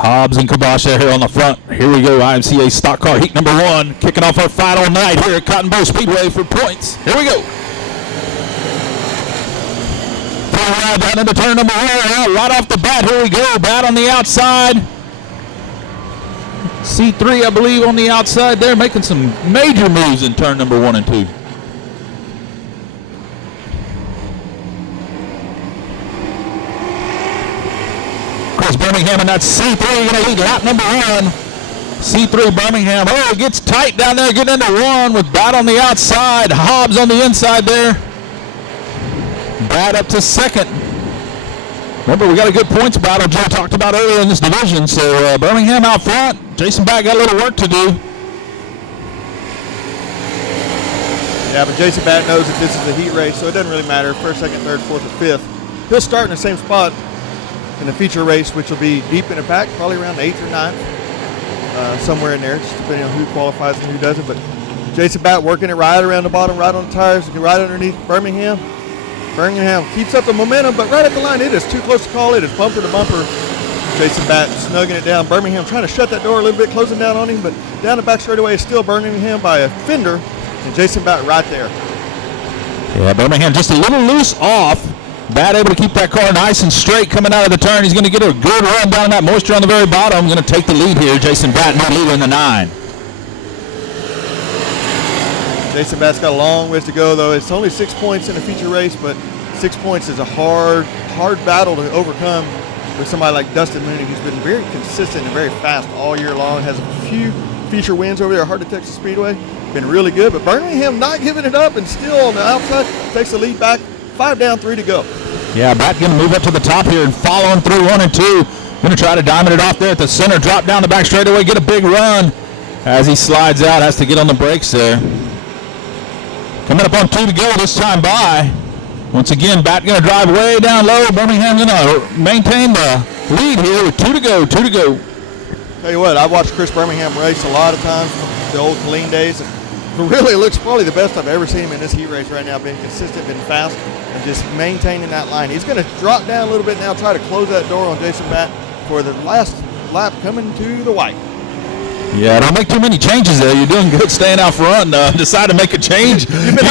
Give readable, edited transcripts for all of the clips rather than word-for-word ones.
Hobbs and Kabasha here on the front. Here we go, IMCA Stock Car Heat number 1. Kicking off our final night here at Cotton Bowl Speedway for points. Here we go. Down into turn number 1. Right off the bat, here we go. Bat on the outside. C3, I believe, on the outside there, making some major moves in turn number 1 and 2. Chris Birmingham, and that's C3 going to lead lap number 1. C3 Birmingham. Oh, it gets tight down there, getting into 1 with Bat on the outside. Hobbs on the inside there. Bat up to second. Remember, we got a good points battle Joe talked about earlier in this division. So Birmingham out front. Jason Bat got a little work to do. Yeah, but Jason Bat knows that this is a heat race, so it doesn't really matter. First, second, third, fourth, or fifth. He'll start in the same spot in the feature race, which will be deep in the pack, probably around the 8th or 9th, somewhere in there, just depending on who qualifies and who doesn't. But Jason Bat working it right around the bottom, right on the tires, right underneath Birmingham. Birmingham keeps up the momentum, but right at the line, it is too close to call. It is bumper to bumper. Jason Bat snugging it down. Birmingham trying to shut that door a little bit, closing down on him, but down the back straightaway is still Birmingham by a fender, and Jason Bat right there. Yeah, Birmingham just a little loose off. Bat able to keep that car nice and straight coming out of the turn. He's going to get a good run down that moisture on the very bottom. Going to take the lead here. Jason Bat, new leader in the 9. Jason Bat's got a long ways to go, though. It's only 6 points in a feature race, but 6 points is a hard battle to overcome with somebody like Dustin Mooney, who's been very consistent and very fast all year long. Has a few feature wins over there at Heart of Texas Speedway. Been really good, but Birmingham not giving it up and still on the outside takes the lead back. 5 down, 3 to go. Yeah, Bat going to move up to the top here and following through 1 and 2. Going to try to diamond it off there at the center, drop down the back straightaway, get a big run. As he slides out, has to get on the brakes there. Coming up on 2 to go this time by. Once again, Bat going to drive way down low. Birmingham going to maintain the lead here with 2 to go, 2 to go. Tell you what, I've watched Chris Birmingham race a lot of times from the old clean days. And really looks probably the best I've ever seen him in this heat race right now, being consistent, been fast, and just maintaining that line. He's going to drop down a little bit now, try to close that door on Jason Bat for the last lap coming to the white. Yeah, don't make too many changes there. You're doing good staying out front. Decide to make a change. You've been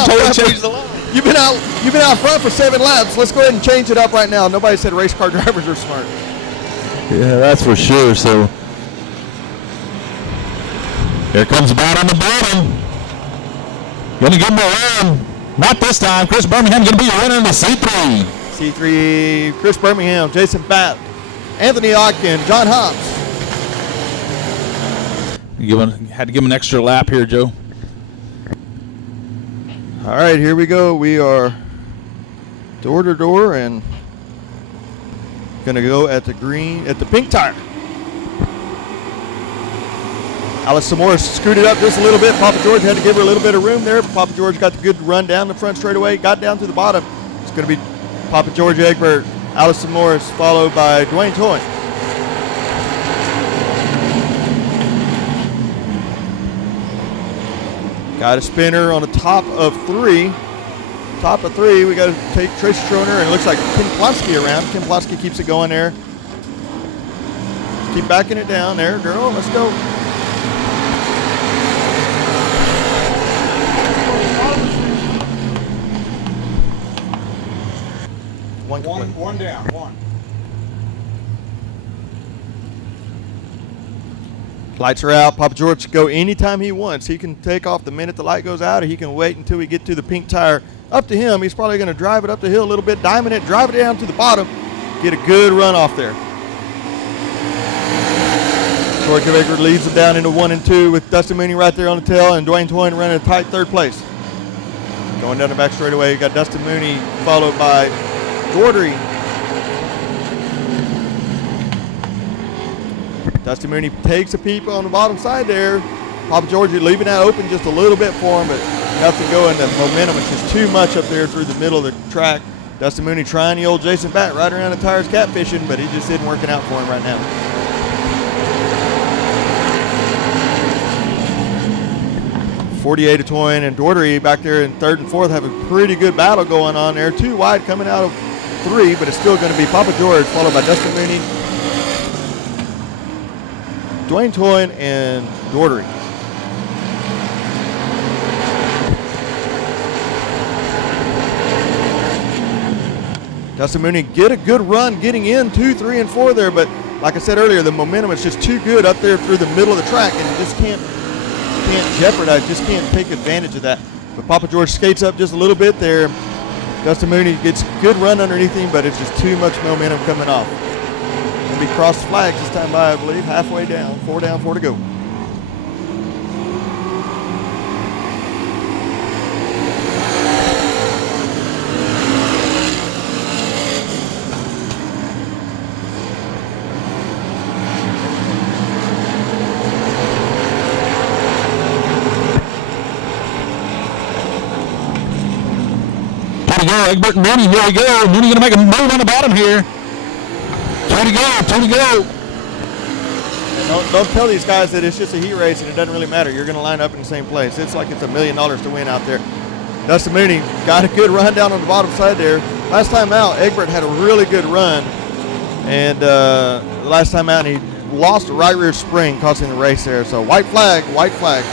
out front for 7 laps. Let's go ahead and change it up right now. Nobody said race car drivers are smart. Yeah, that's for sure. So here comes Bat on the bottom. Going to give him a run. Not this time. Chris Birmingham going to be a winner in the C3. C3, Chris Birmingham, Jason Bat, Anthony Otkin, John Hobbs. Had to give him an extra lap here, Joe. All right, here we go. We are door to door and going to go at the pink tire. Alice Morris scooted up just a little bit. Papa George had to give her a little bit of room there. Papa George got the good run down the front straightaway, got down to the bottom. It's going to be Papa George Egbert, Allison Morris, followed by Dwayne Toy. Got a spinner on the top of 3. Top of 3, we got to take Tracy Schroeder, and it looks like Kim Plosky around. Kim Plosky keeps it going there. Keep backing it down there, girl. Let's go. One down, one. Lights are out. Papa George can go anytime he wants. He can take off the minute the light goes out, or he can wait until we get to the pink tire. Up to him. He's probably going to drive it up the hill a little bit, diamond it, drive it down to the bottom, get a good run off there. Troy Quebecer leads them down into 1 and 2 with Dustin Mooney right there on the tail, and Dwayne Toyne running a tight 3rd place. Going down the back straightaway, you got Dustin Mooney followed by Daugherty. Dustin Mooney takes a peep on the bottom side there. Papa George leaving that open just a little bit for him, but nothing going. The momentum is just too much up there through the middle of the track. Dustin Mooney trying the old Jason Bat right around the tires catfishing, but he just isn't working out for him right now. .48 of Toyne and Daugherty back there in 3rd and 4th have a pretty good battle going on there. 2 wide coming out of 3, but it's still going to be Papa George followed by Dustin Mooney. Dwayne Toyin and Daugherty. Dustin Mooney get a good run getting in 2, 3, and 4 there, but like I said earlier, the momentum is just too good up there through the middle of the track, and you just can't jeopardize, just can't take advantage of that. But Papa George skates up just a little bit there. Dustin Mooney gets good run underneath him, but it's just too much momentum coming off. Gonna be crossed flags this time by, I believe, halfway down, 4 down, 4 to go. Egbert and Mooney, here we go. Mooney gonna make a move on the bottom here. 2 to go, 2 to go. Don't tell these guys that it's just a heat race and it doesn't really matter. You're gonna line up in the same place. It's like it's $1 million to win out there. Dustin Mooney got a good run down on the bottom side there. Last time out, Egbert had a really good run, and the last time out he lost a right rear spring, costing the race there. So white flag, white flag.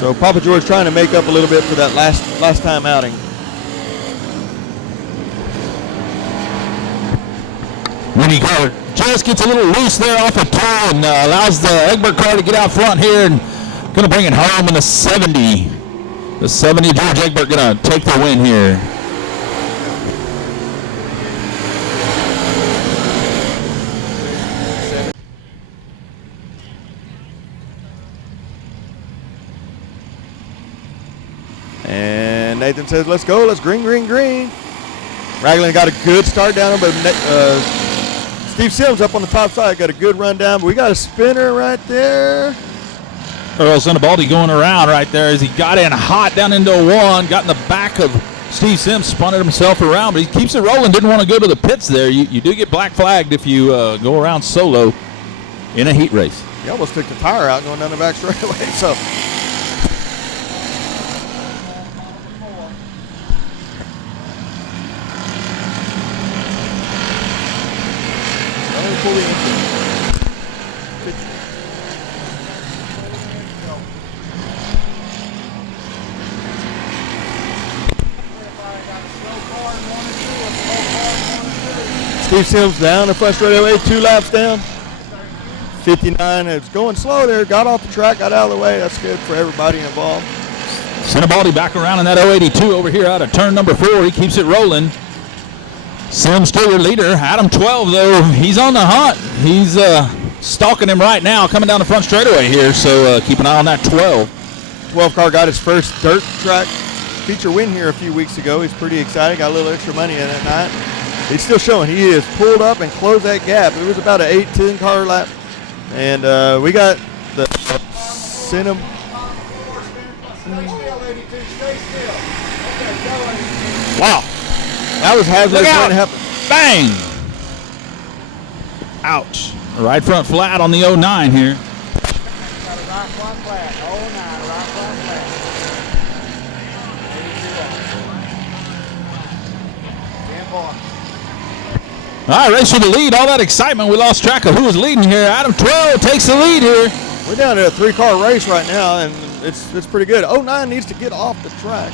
So Papa George trying to make up a little bit for that last time outing. Mooney car just gets a little loose there off a toe and allows the Egbert car to get out front here and going to bring it home in the 70. The 70, George Egbert going to take the win here. And Nathan says, let's go, let's green, green, green. Ragland got a good start down, but Steve Sims up on the top side got a good run down, but we got a spinner right there. Earl Sinibaldi going around right there as he got in hot down into a 1, got in the back of Steve Sims, spun it himself around, but he keeps it rolling, didn't want to go to the pits there. You do get black flagged if you go around solo in a heat race. He almost took the tire out going down the back straightaway, so. Steve Sims down the front straightaway, 2 laps down. 59, it's going slow there, got off the track, got out of the way. That's good for everybody involved. Sinibaldi back around in that 082 over here out of turn number 4. He keeps it rolling. Sims still your leader. Adam 12, though, he's on the hunt. He's stalking him right now, coming down the front straightaway here, so keep an eye on that 12. 12 car got his first dirt track feature win here a few weeks ago. He's pretty excited, got a little extra money in at night. He's still showing he is pulled up and closed that gap. It was about an 8-10 car lap. And we got the Cinema. Wow. That was hazardous when it happened. Bang! Ouch. Right front flat on the 09 here. Got a right front flat, 09, right front flat. All right, race for the lead. All that excitement, we lost track of who was leading here. Adam 12 takes the lead here. We're down to a 3-car race right now, and it's pretty good. 09 needs to get off the track.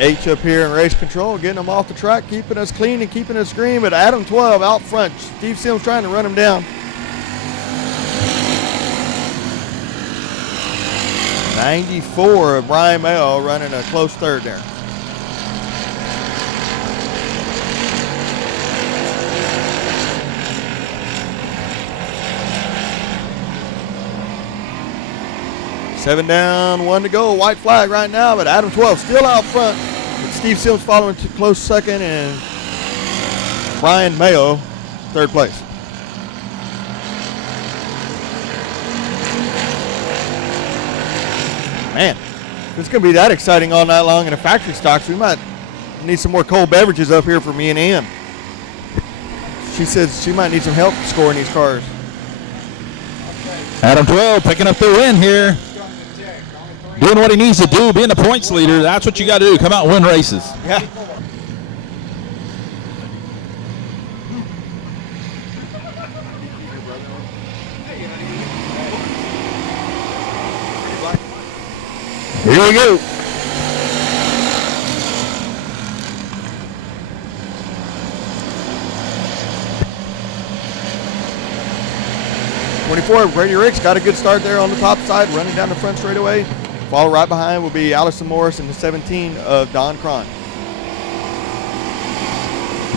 H up here in race control, getting them off the track, keeping us clean and keeping us green, but Adam 12 out front. Steve Sims trying to run him down. 94 of Brian Mayo running a close third there. Seven down, 1 to go. White flag right now, but Adam 12 still out front. With Steve Sims following to close second, and Brian Mayo third place. Man, if it's going to be that exciting all night long in the factory stocks, we might need some more cold beverages up here for me and Ann. She says she might need some help scoring these cars. Adam 12 picking up the win here. Doing what he needs to do, being the points leader. That's what you got to do. Come out and win races. Yeah. Here we go. Brady Ricks got a good start there on the top side, running down the front straightaway. Follow right behind will be Allison Morris and the 17 of Don Cron.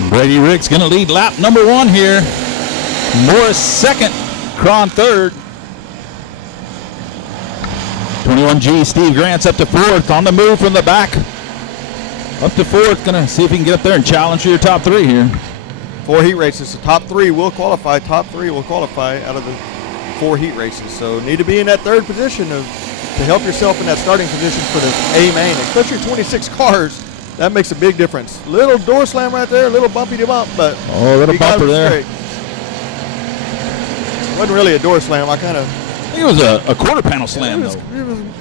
Brady Ricks going to lead lap number 1 here. Morris second, Cron third. 21G, Steve Grant's up to 4th, on the move from the back. Up to 4th, going to see if he can get up there and challenge your top 3 here. 4 heat races, so top 3 will qualify. Top 3 will qualify out of the 4 heat races. So need to be in that 3rd position to help yourself in that starting position for the A main. Especially 26 cars, that makes a big difference. Little door slam right there, a little bumpy to bump, but a little bumper there. It wasn't really a door slam. I think it was a quarter panel slam, though.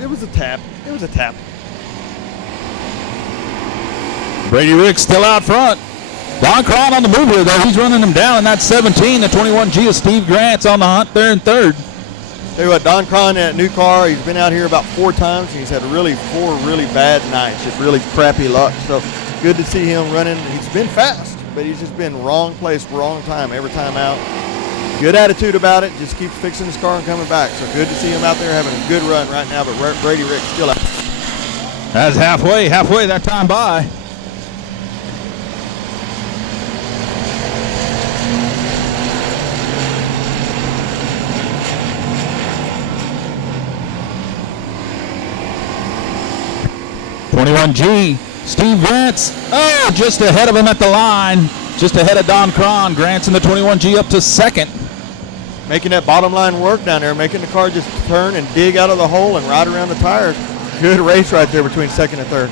It was a tap. It was a tap. Brady Ricks still out front. Don Cron on the move here, though. He's running him down in that 17. The 21G of Steve Grant's on the hunt there in 3rd. Tell you what, Don Cron in that new car, he's been out here about 4 times. He's had 4 really bad nights, just really crappy luck. So good to see him running. He's been fast, but he's just been wrong place, wrong time every time out. Good attitude about it. Just keeps fixing his car and coming back. So good to see him out there having a good run right now. But Brady Ricks still out. That's halfway that time by. .21G, Steve Grant's, just ahead of him at the line, just ahead of Don Cron. Grant's in the 21G up to 2nd. Making that bottom line work down there, making the car just turn and dig out of the hole and ride around the tires. Good race right there between 2nd and 3rd.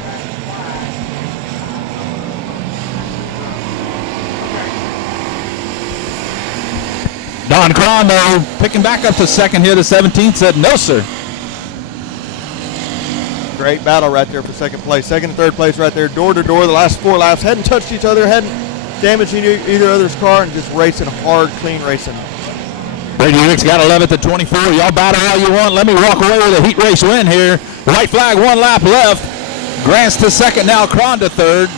Don Cron, though, picking back up to 2nd here. The 17th said no, sir. Great battle right there for 2nd place. 2nd and 3rd place right there, door to door. The last 4 laps hadn't touched each other, hadn't damaged either other's car, and just racing hard, clean racing. Brady Ricks got 11th at 24. Y'all battle all you want. Let me walk away with a heat race win here. White flag, 1 lap left. Grant's to 2nd now, Cron to 3rd.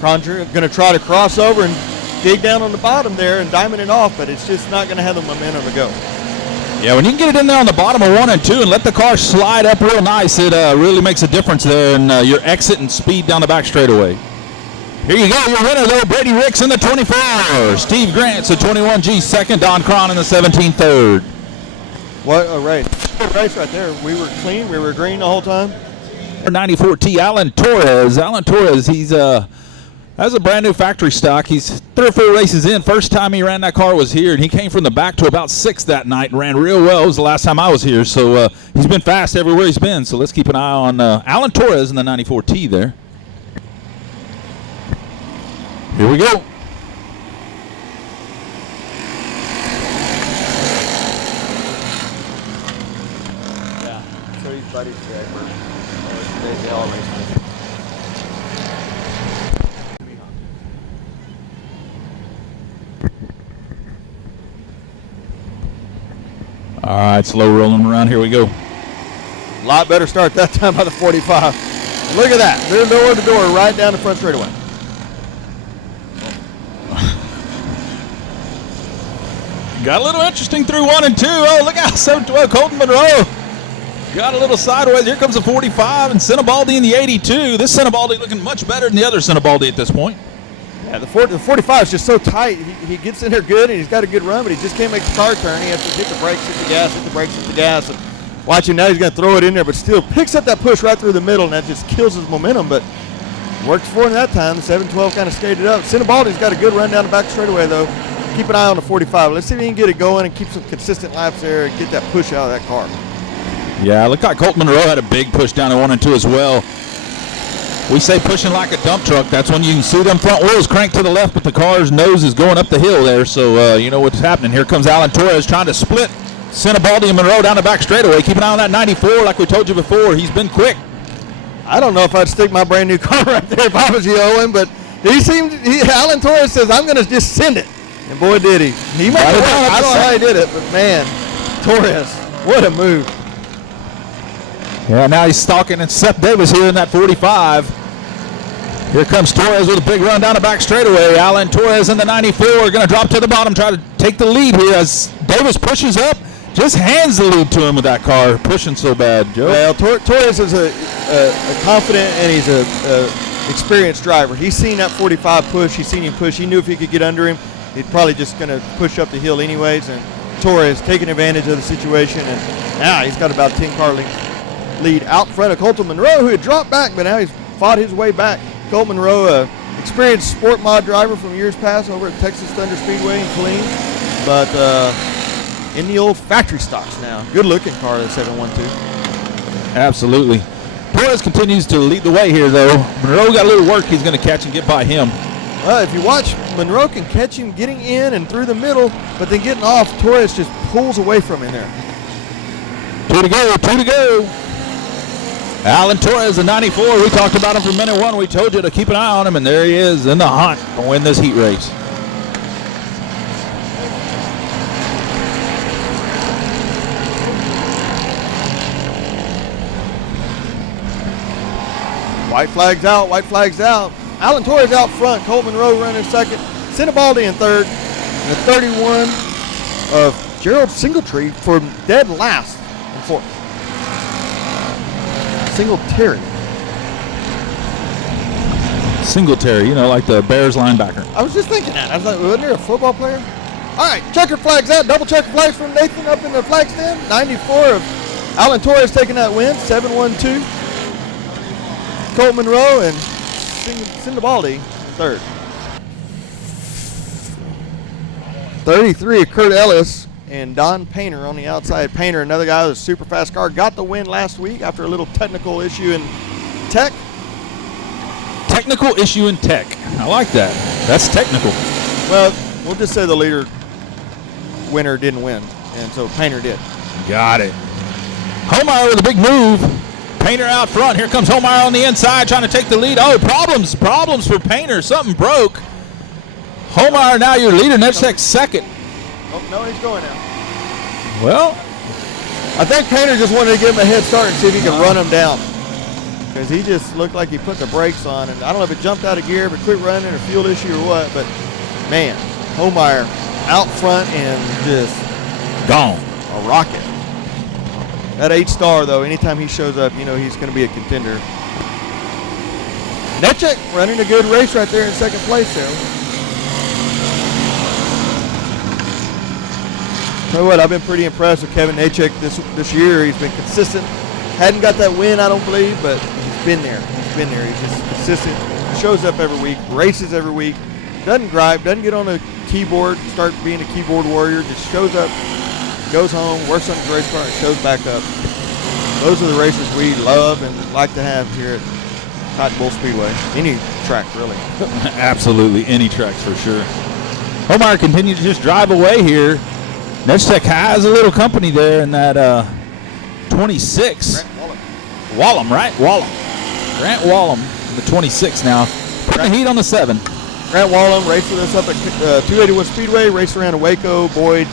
Cron going to try to cross over and dig down on the bottom there and diamond it off, but it's just not going to have the momentum to go. Yeah, when you can get it in there on the bottom of 1 and 2 and let the car slide up real nice, it really makes a difference there in your exit and speed down the back straightaway. Here you go, your winner, though, Brady Ricks in the 24. Steve Grant's the 21G 2nd, Don Cron in the 17 3rd. What a race. Good race right there. We were clean, we were green the whole time. 94T, Alan Torres. Alan Torres, he's has a brand new factory stock. He's 3 or 4 races in. First time he ran that car was here, and he came from the back to about 6th that night and ran real well. It was the last time I was here, so he's been fast everywhere he's been. So let's keep an eye on Alan Torres in the 94T there. Here we go. Yeah, so he's buddies today. They all race. All right, slow rolling around. Here we go. A lot better start that time by the 45. Look at that. They're door to door right down the front straightaway. Got a little interesting through 1 and 2. Oh, look out. 712 Colton Monroe. Got a little sideways. Here comes the 45 and Sinibaldi in the 82. This Sinibaldi looking much better than the other Sinibaldi at this point. Yeah, the 45 is just so tight. He gets in there good, and he's got a good run, but he just can't make the car turn. He has to hit the brakes, hit the gas, hit the brakes, hit the gas. And watch him now. He's going to throw it in there, but still picks up that push right through the middle, and that just kills his momentum. But worked for him that time. The 712 kind of skated up. Sinibaldi's got a good run down the back straightaway, though. Keep an eye on the 45. Let's see if he can get it going and keep some consistent laps there and get that push out of that car. Yeah, looked like Colton Monroe had a big push down to 1 and 2 as well. We say pushing like a dump truck. That's when you can see them front wheels crank to the left, but the car's nose is going up the hill there. So you know what's happening. Here comes Alan Torres trying to split Sinibaldi and Monroe down the back straightaway. Keep an eye on that 94 like we told you before. He's been quick. I don't know if I'd stick my brand new car right there if I was you, Owen, but Alan Torres says, I'm going to just send it. And boy, did he. He made it work. I don't know how he did it, but man, Torres, what a move. Yeah, now he's stalking and Seth Davis here in that 45. Here comes Torres with a big run down the back straightaway. Alan Torres in the 94, going to drop to the bottom, try to take the lead here as Davis pushes up, just hands the lead to him with that car, pushing so bad, Joe. Well, Torres is a confident and he's a experienced driver. He's seen that 45 push. He's seen him push. He knew if he could get under him, he'd probably just going to push up the hill anyways. And Torres taking advantage of the situation, and now he's got about 10 car lengths lead out front of Colton Monroe, who had dropped back, but now he's fought his way back. Colton Monroe, experienced sport mod driver from years past over at Texas Thunder Speedway in Killeen, but in the old factory stocks now. Good looking car, the 712. Absolutely. Torres continues to lead the way here, though. Monroe got a little work. He's going to catch and get by him. If you watch, Monroe can catch him getting in and through the middle, but then getting off, Torres just pulls away from him there. 2 to go, 2 to go. Alan Torres, the 94. We talked about him from minute one. We told you to keep an eye on him, and there he is in the hunt to win this heat race. White flags out, white flags out. Alan Torres out front, Colt Monroe running second, Sinibaldi in third, and the 31 of Gerald Singletree for dead last and fourth. Singletary, you know, like the Bears linebacker. I was just thinking that. I was like, wasn't there a football player? All right, checkered flags out, double checkered flags from Nathan up in the flag stand. 94 of Alan Torres taking that win, 7-1-2. Colt Monroe and Sinibaldi in third. 33 of Kurt Ellis and Don Painter on the outside. Painter, another guy with a super fast car, got the win last week after a little technical issue in tech. Technical issue in tech. I like that. That's technical. Well, we'll just say the leader winner didn't win, and so Painter did. Got it. Homeyer with a big move. Painter out front. Here comes Homeyer on the inside trying to take the lead. Oh, problems for Painter. Something broke. Homeyer now your leader. Netchek second. Oh, no, he's going now. Well, I think Painter just wanted to give him a head start and see if he could run him down. Because he just looked like he put the brakes on. And I don't know if it jumped out of gear, if it quit running, or fuel issue or what. But, man, Homeyer out front and just gone. A rocket. That 8-star, though, anytime he shows up, you know he's going to be a contender. Netchek running a good race right there in second place there. Tell you what, I've been pretty impressed with Kevin Netchek this year. He's been consistent. Hadn't got that win, I don't believe, but he's been there. He's just consistent. Shows up every week, races every week. Doesn't gripe, doesn't get on a keyboard, start being a keyboard warrior. Just shows up, goes home, works on his race car, and shows back up. Those are the races we love and like to have here at Cotton Bowl Speedway. Any track, really. Absolutely, any tracks for sure. Homeyer continues to just drive away here. Netchek has a little company there in that 26. Wallum, right? Grant Wallum, the 26 now. Putting the heat on the 7. Grant Wallum raced with us up at 281 Speedway, raced around in Waco, Boyd,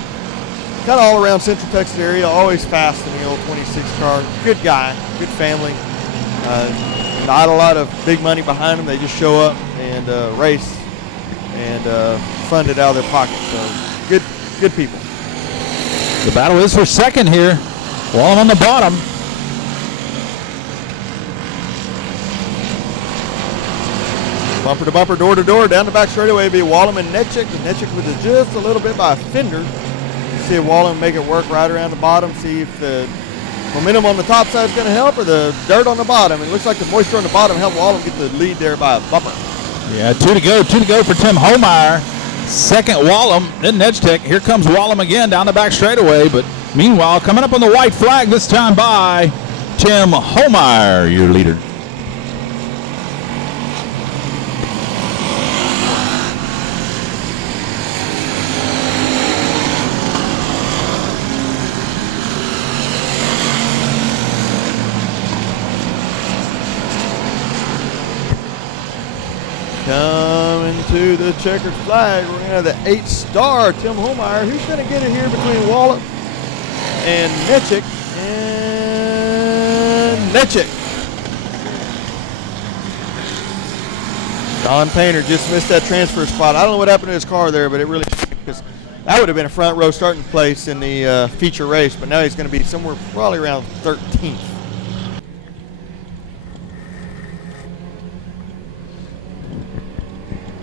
kind of all around Central Texas area, always fast in the old 26 car. Good guy, good family. Not a lot of big money behind them. They just show up and race and fund it out of their pocket. So good people. The battle is for second here. Wallum on the bottom. Bumper to bumper, door to door, down the back straightaway be Wallum and Netchek. Netchek was just a little bit by a fender. See if Wallum make it work right around the bottom. See if the momentum on the top side is going to help or the dirt on the bottom. It looks like the moisture on the bottom helped Wallum get the lead there by a bumper. Yeah, 2 to go for Tim Homeyer. Second Wallum, then Netchek. Here comes Wallum again down the back straightaway. But meanwhile, coming up on the white flag this time by Tim Homeyer, your leader. Coming to the checkered flag, we're going to have the 8-star Tim Homeyer. Who's going to get it here between Wallum and Netchek? And And Nechik. Don Painter just missed that transfer spot. I don't know what happened to his car there, but it really, because that would have been a front row starting place in the feature race, but now he's going to be somewhere probably around 13th.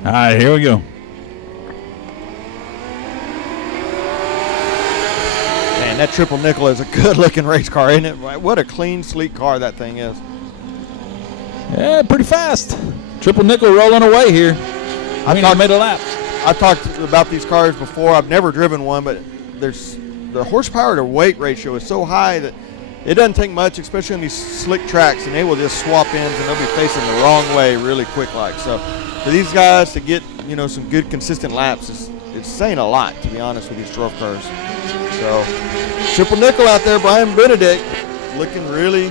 All right, here we go. Man, that triple nickel is a good-looking race car, isn't it? What a clean, sleek car that thing is. Yeah, pretty fast. Triple nickel rolling away here. I made a lap. I've talked about these cars before. I've never driven one, but the horsepower to weight ratio is so high that it doesn't take much, especially on these slick tracks, and they will just swap ends and they'll be facing the wrong way really quick like. So for these guys to get, some good consistent laps, it's saying a lot, to be honest, with these dwarf cars. So triple nickel out there, Brian Benedict, looking really,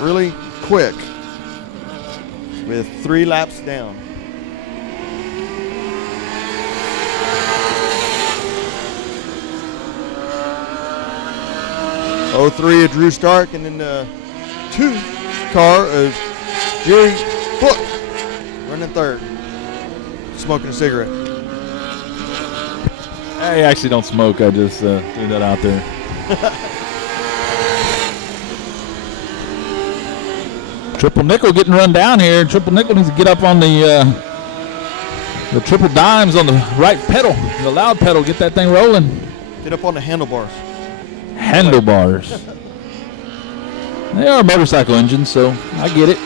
really quick with 3 laps down. '03 of Drew Stark, and then the 2 car of Jerry Book running third, smoking a cigarette. I actually don't smoke. I just threw that out there. Triple nickel getting run down here. Triple nickel needs to get up on the triple dimes on the right pedal, the loud pedal. Get that thing rolling. Get up on the handlebars. Handlebars. They are motorcycle engines, so I get it.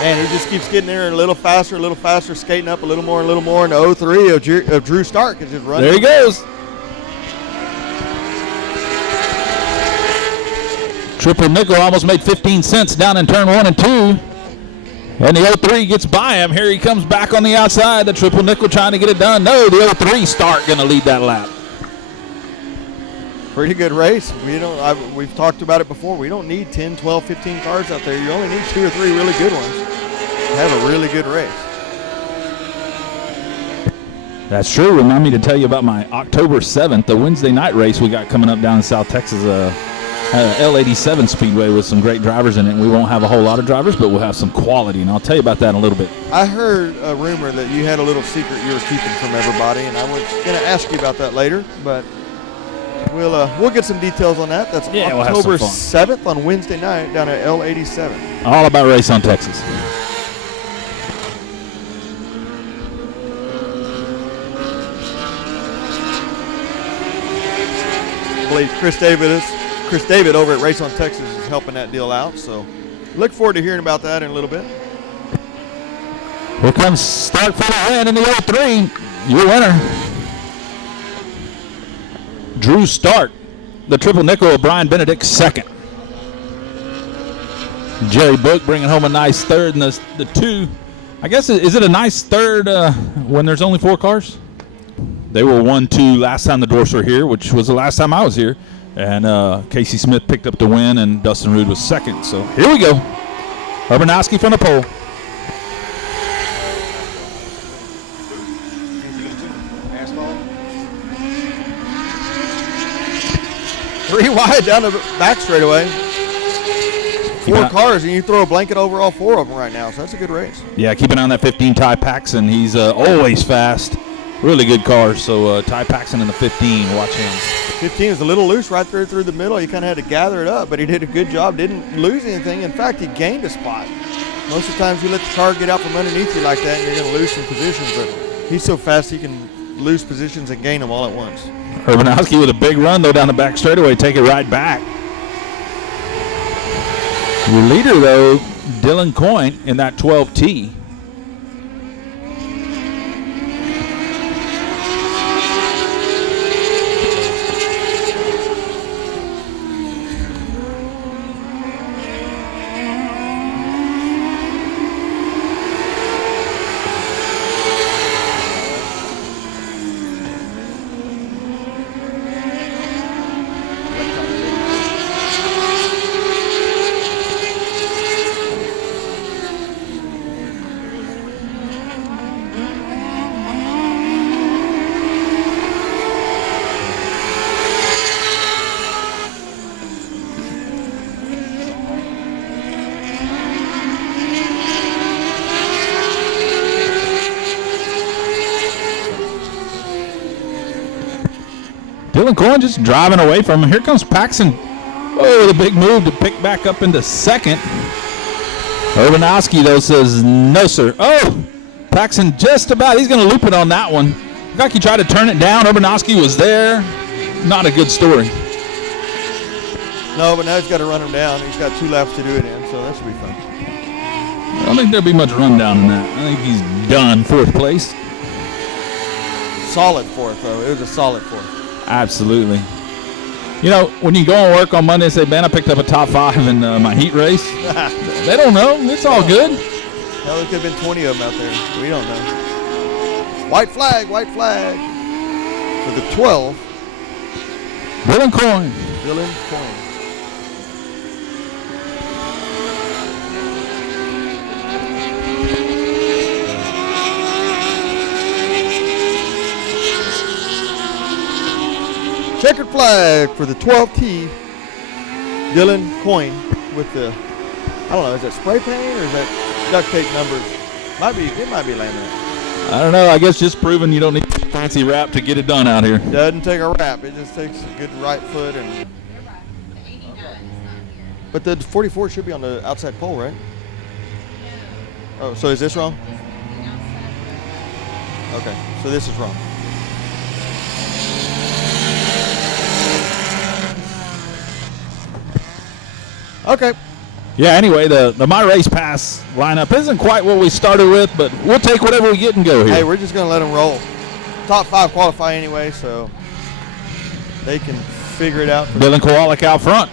And he just keeps getting there a little faster, skating up a little more, and the '03 of Drew Stark is just running. There he goes. Triple nickel almost made 15 cents down in turn 1 and 2. And the '03 gets by him. Here he comes back on the outside. The triple nickel trying to get it done. No, the '03 Stark going to lead that lap. Pretty good race. We've talked about it before. We don't need 10, 12, 15 cars out there. You only need 2 or 3 really good ones to have a really good race. That's true. Remind me to tell you about my October 7th, the Wednesday night race we got coming up down in South Texas, L87 Speedway with some great drivers in it. We won't have a whole lot of drivers, but we'll have some quality, and I'll tell you about that in a little bit. I heard a rumor that you had a little secret you were keeping from everybody, and I was going to ask you about that later, but we'll get some details on that. That's October 7th on Wednesday night down at L87. All about Race on Texas. I believe Chris David over at Race on Texas is helping that deal out, so look forward to hearing about that in a little bit. Here comes Stark for the win in the '03. Your winner, Drew Stark. The triple nickel of Brian Benedict second. Jerry Book bringing home a nice third, and the 2. I guess, is it a nice third when there's only 4 cars? They were 1-2 last time the Dwarfs were here, which was the last time I was here. And Casey Smith picked up the win, and Dustin Rood was second. So here we go. Urbanowski from the pole. Asphalt. 3 wide down the back straightaway. 4 cars, and you throw a blanket over all 4 of them right now, so that's a good race. Yeah, keep an eye on that 15 Ty Paxson. He's always fast. Really good cars. So Ty Paxson in the 15, watch him. 15 is a little loose right there through the middle. He kind of had to gather it up, but he did a good job. Didn't lose anything. In fact, he gained a spot. Most of the times you let the car get out from underneath you like that, and you're going to lose some positions, but he's so fast he can lose positions and gain them all at once. Urbanowski with a big run, though, down the back straightaway. Take it right back. Your leader, though, Dylan Coyne in that 12T. Dylan Coyne just driving away from him. Here comes Paxton. Oh, the big move to pick back up into second. Urbanowski, though, says no, sir. Oh, Paxton just about. He's going to loop it on that one. Looked like he tried to turn it down. Urbanowski was there. Not a good story. No, but now he's got to run him down. He's got 2 laps to do it in, so that should be fun. I don't think there'll be much rundown in that. I think he's done 4th place. Solid 4th, though. It was a solid 4th. Absolutely. You know, when you go and work on Monday and say, man, I picked up a top 5 in my heat race, they don't know. It's all good. Hell, there could have been 20 of them out there. We don't know. White flag for the 12. Dylan Coyne. Dylan Coyne. Checkered flag for the 12T. Dylan Coyne with the, I don't know, is that spray paint or is that duct tape numbers? It might be laminate. I don't know. I guess just proving you don't need a fancy wrap to get it done out here. Doesn't take a wrap. It just takes a good right foot. But the 44 should be on the outside pole, right? Oh, so is this wrong? Okay, so this is wrong. Okay. Yeah, anyway, the My Race Pass lineup isn't quite what we started with, but we'll take whatever we get and go here. Hey, we're just going to let them roll. Top 5 qualify anyway, so they can figure it out. Dylan Kowalik out front.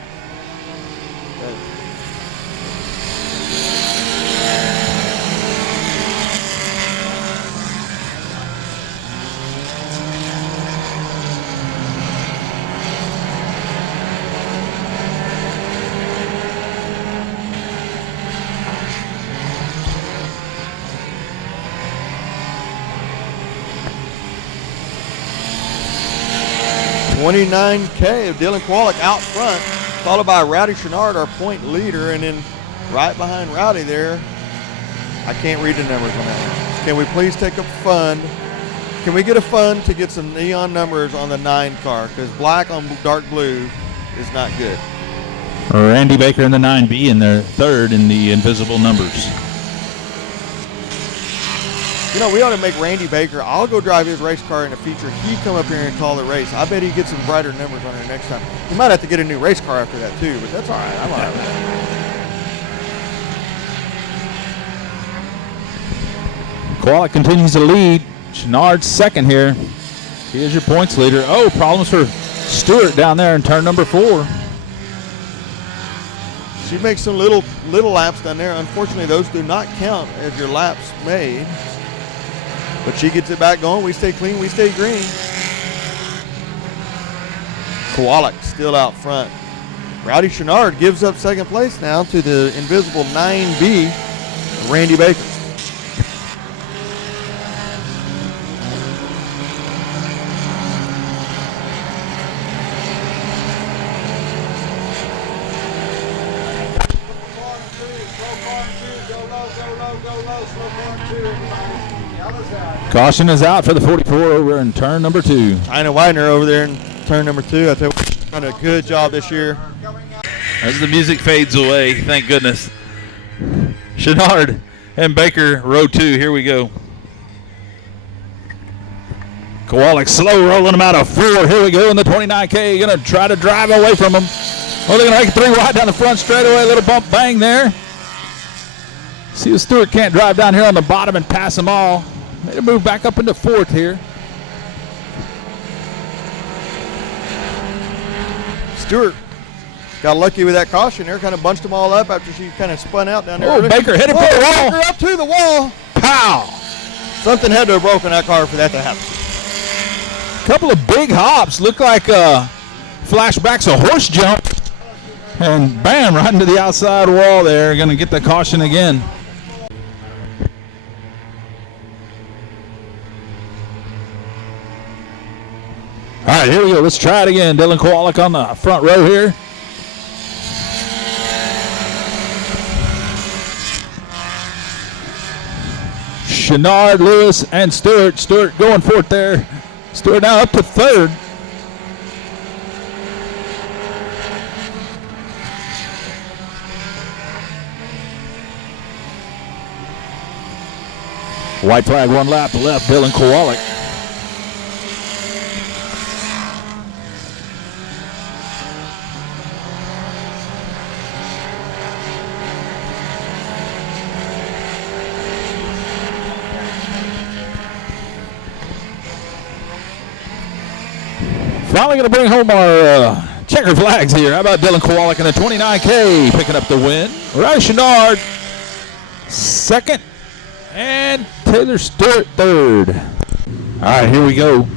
29K of Dylan Kowalik out front, followed by Rowdy Chenard, our point leader, and then right behind Rowdy there, I can't read the numbers on that. Can we please take a fund? Can we get a fund to get some neon numbers on the 9 car? Because black on dark blue is not good. Randy Baker in the 9B and their 3rd in the invisible numbers. You know, we ought to make Randy Baker, I'll go drive his race car in the feature. He come up here and call the race. I bet he gets some brighter numbers on there next time. He might have to get a new race car after that too, but that's all right. I'm all right with that. Kowalik continues to lead. Chenard's second here. He is your points leader. Oh, problems for Stewart down there in turn number 4. She makes some little laps down there. Unfortunately, those do not count as your laps made. But she gets it back going. We stay clean. We stay green. Kowalik still out front. Rowdy Chenard gives up second place now to the invisible 9B, Randy Baker. Caution is out for the 44 over in turn number 2. Ina Widener over there in turn number 2. I tell you, we've done a good job this year. As the music fades away, thank goodness. Chenard and Baker, row 2. Here we go. Kowalik slow rolling him out of 4. Here we go in the 29K. Going to try to drive away from him. Oh, they're going to make it 3 wide down the front straightaway. A little bump bang there. See if Stewart can't drive down here on the bottom and pass them all. Made a move back up into 4th here. Stewart got lucky with that caution there. Kind of bunched them all up after she kind of spun out down there. Oh, Baker hit it for the wall. Baker up to the wall. Pow! Something had to have broken that car for that to happen. Couple of big hops. Look like flashbacks a horse jump. And bam, right into the outside wall there. Going to get the caution again. All right, here we go. Let's try it again. Dylan Kowalik on the front row here. Chenard, Lewis, and Stewart. Stewart going 4th there. Stewart now up to 3rd. White flag, one lap left, Dylan Kowalik. Finally going to bring home our checker flags here. How about Dylan Kowalik in the 29K picking up the win. Riley Chenard second. And Taylor Stewart third. All right, here we go.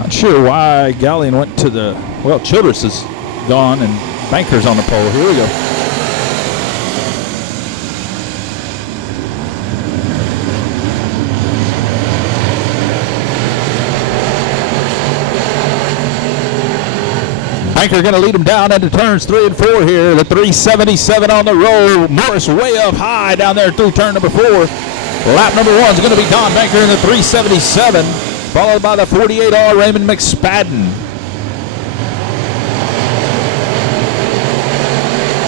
Not sure why Gallion went to the, well, Childress is gone and Banker's on the pole. Here we go. Banker going to lead him down into turns 3 and 4 here. The 377 on the roll. Morris way up high down there through turn number 4. Lap number 1 is going to be Don Banker in the 377, followed by the 48R Raymond McSpadden.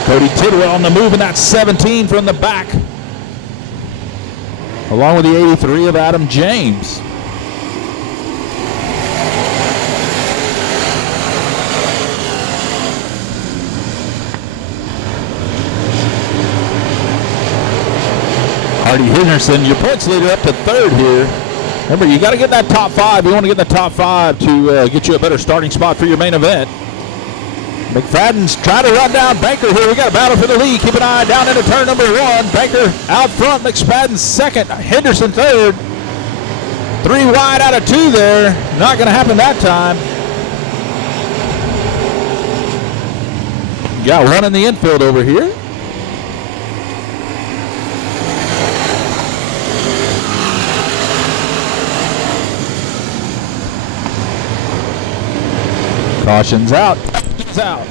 Cody Tidwell on the move in that 17 from the back, along with the 83 of Adam James. Hardy Henderson, your points leader, up to third here. Remember, you got to get that top 5. You want to get in the top 5 to get you a better starting spot for your main event. McFadden's trying to run down Banker here. We got a battle for the lead. Keep an eye down into turn number 1. Banker out front. McSpadden second. Henderson third. 3 wide out of 2 there. Not going to happen that time. Got one in the infield over here. Caution's out. It's out.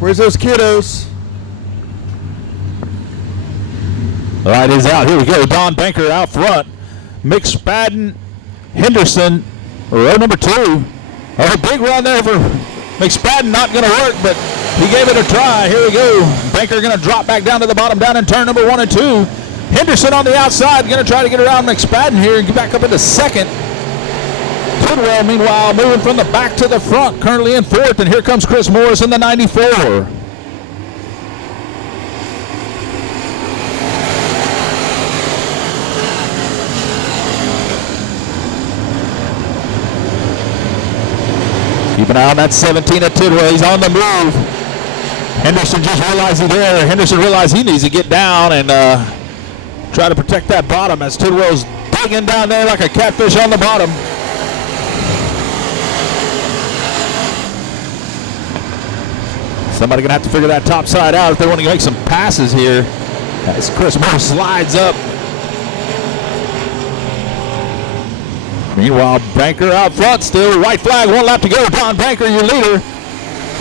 Where's those kiddos? Light is out. Here we go. Don Banker out front. McSpadden, Henderson, row number 2. Oh, big run there for McSpadden. Not going to work, but he gave it a try. Here we go. Banker going to drop back down to the bottom, down in turn number 1 and 2. Henderson on the outside, going to try to get around McSpadden here and get back up into second. Tidwell, meanwhile, moving from the back to the front, currently in 4th, and here comes Chris Morris in the 94. Keep an eye on that 17 at Tidwell. He's on the move. Henderson just realized he's there. Henderson realized he needs to get down and try to protect that bottom as Tidwell's digging down there like a catfish on the bottom. Somebody gonna have to figure that top side out if they want to make some passes here. As Chris Moore slides up. Meanwhile, Banker out front still. White flag, 1 lap to go. Don Banker, your leader.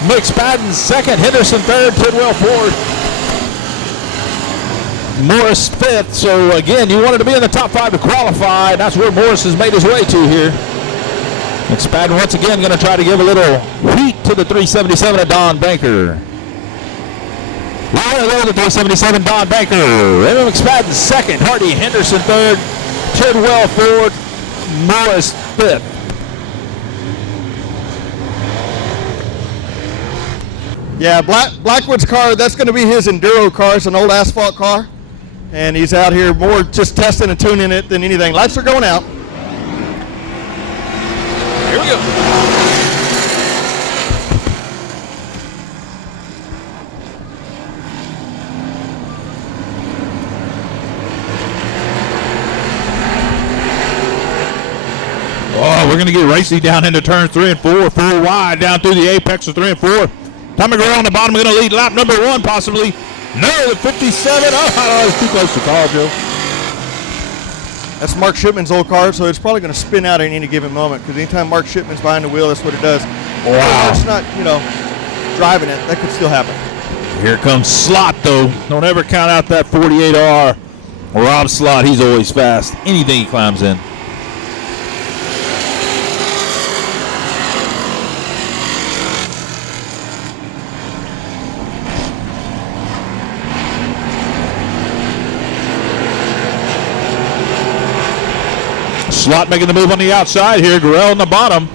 McSpadden second. Henderson third. Tidwell fourth. Morris fifth. So again, you wanted to be in the top 5 to qualify. That's where Morris has made his way to here. McSpadden once again going to try to give a little heat to the 377 of Don Banker. There goes the 377, Don Banker. Raymond McSpadden second. Hardy Henderson third. Tidwell fourth. Morris fifth. Yeah, Blackwood's car, that's going to be his enduro car. It's an old asphalt car. And he's out here more just testing and tuning it than anything. Lights are going out. Here we go. Oh, we're going to get racy down into turns 3 and 4. 4 wide down through the apex of 3 and 4. Tommy Guerrero on the bottom going to lead lap number 1 possibly. No, the 57. Oh, it's too close to call, Joe. That's Mark Shipman's old car, so it's probably going to spin out at any given moment because anytime Mark Shipman's behind the wheel, that's what it does. Wow. It's not, driving it. That could still happen. Here comes Slot, though. Don't ever count out that 48R. Rob Slot, he's always fast. Anything he climbs in. Slot making the move on the outside here. Gurrell on the bottom.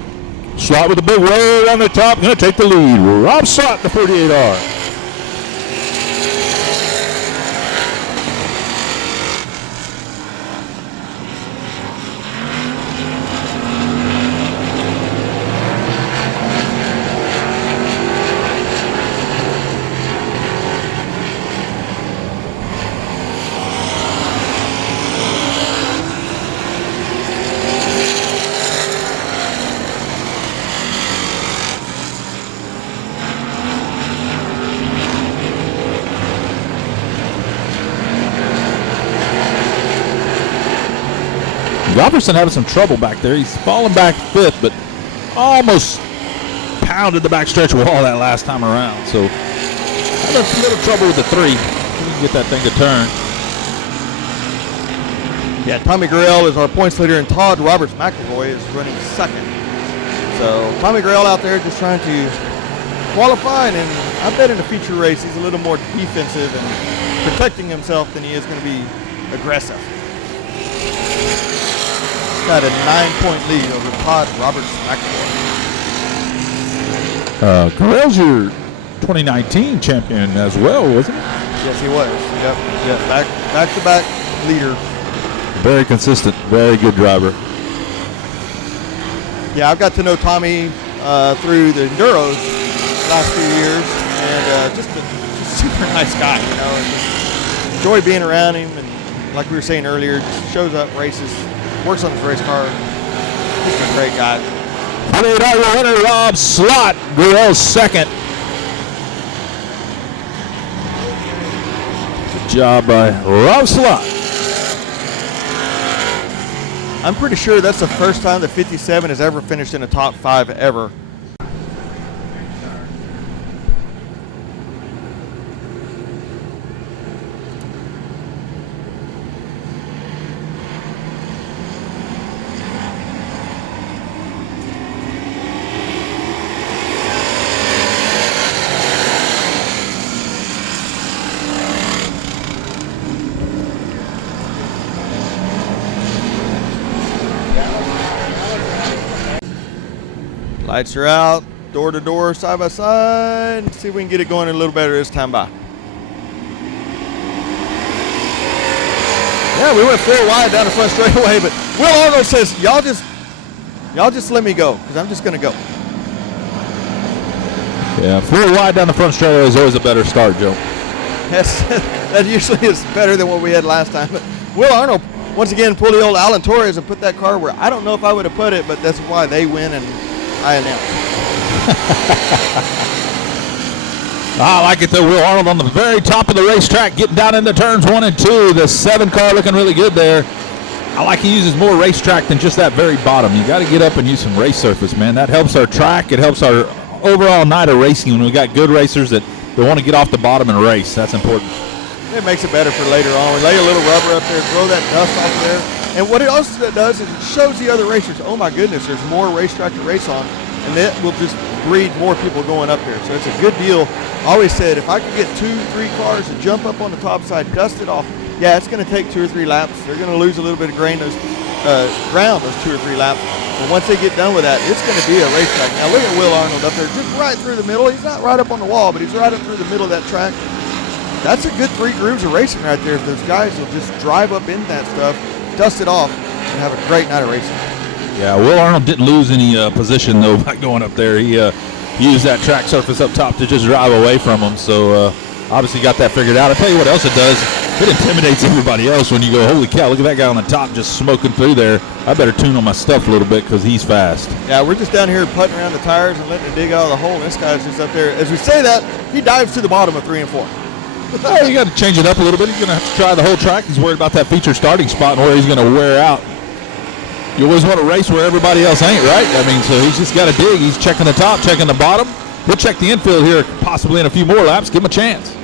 Slot with the big way on the top. Going to take the lead. Rob Slot, the 48R. Robertson having some trouble back there. He's falling back fifth, but almost pounded the backstretch wall that last time around. So having a little trouble with the three. We can get that thing to turn. Yeah, Tommy Gurrell is our points leader, and Todd Roberts McElroy is running second. So Tommy Gurrell out there just trying to qualify, and I bet in a feature race he's a little more defensive and protecting himself than he is going to be aggressive. Got a 9-point lead over Todd Roberts McElroy. Gurrell's your 2019 champion as well, wasn't he? Yes, he was. Yep. Back-to-back leader. Very consistent, very good driver. Yeah, I've got to know Tommy through the Enduros last few years, and just a super nice guy. You know, and just enjoy being around him, and like we were saying earlier, just shows up, races, works on his race car. He's a great guy. 48R winner Rob Slot, Gurrell's second. Good job by Rob Slot. I'm pretty sure that's the first time the 57 has ever finished in the top 5 ever. Lights are out, door to door, side by side. See if we can get it going a little better this time by. Yeah, we went 4 wide down the front straightaway, but Will Arnold says, y'all just let me go, because I'm just going to go. Yeah, 4 wide down the front straightaway is always a better start, Joe. Yes, that usually is better than what we had last time. But Will Arnold, once again, pulled the old Alan Torres and put that car where I don't know if I would have put it, but that's why they win and I announced. I like it though. Will Arnold on the very top of the racetrack, getting down into turns 1 and 2. The 7 car looking really good there. I like he uses more racetrack than just that very bottom. You got to get up and use some race surface, man. That helps our track. It helps our overall night of racing when we got good racers that they want to get off the bottom and race. That's important. It makes it better for later on. We lay a little rubber up there, throw that dust off of there. And what it also does is it shows the other racers, oh my goodness, there's more racetrack to race on. And that will just breed more people going up there. So it's a good deal. I always said if I could get 2-3 cars to jump up on the top side, dust it off, yeah, it's going to take 2 or 3 laps. They're going to lose a little bit of ground those 2 or 3 laps. But once they get done with that, it's going to be a racetrack. Now look at Will Arnold up there, just right through the middle. He's not right up on the wall, but he's right up through the middle of that track. That's a good 3 grooves of racing right there. If those guys will just drive up in that stuff, dust it off, and have a great night of racing. Yeah, Will Arnold didn't lose any position, though, by going up there. He used that track surface up top to just drive away from him. So, obviously got that figured out. I'll tell you what else it does. It intimidates everybody else when you go, holy cow, look at that guy on the top just smoking through there. I better tune on my stuff a little bit because he's fast. Yeah, we're just down here putting around the tires and letting it dig out of the hole. And this guy's just up there. As we say that, he dives to the bottom of 3 and 4. Well, you got to change it up a little bit. He's going to have to try the whole track. He's worried about that feature starting spot and where he's going to wear out. You always want to race where everybody else ain't, right? I mean, so he's just got to dig. He's checking the top, checking the bottom. He'll check the infield here possibly in a few more laps. Give him a chance.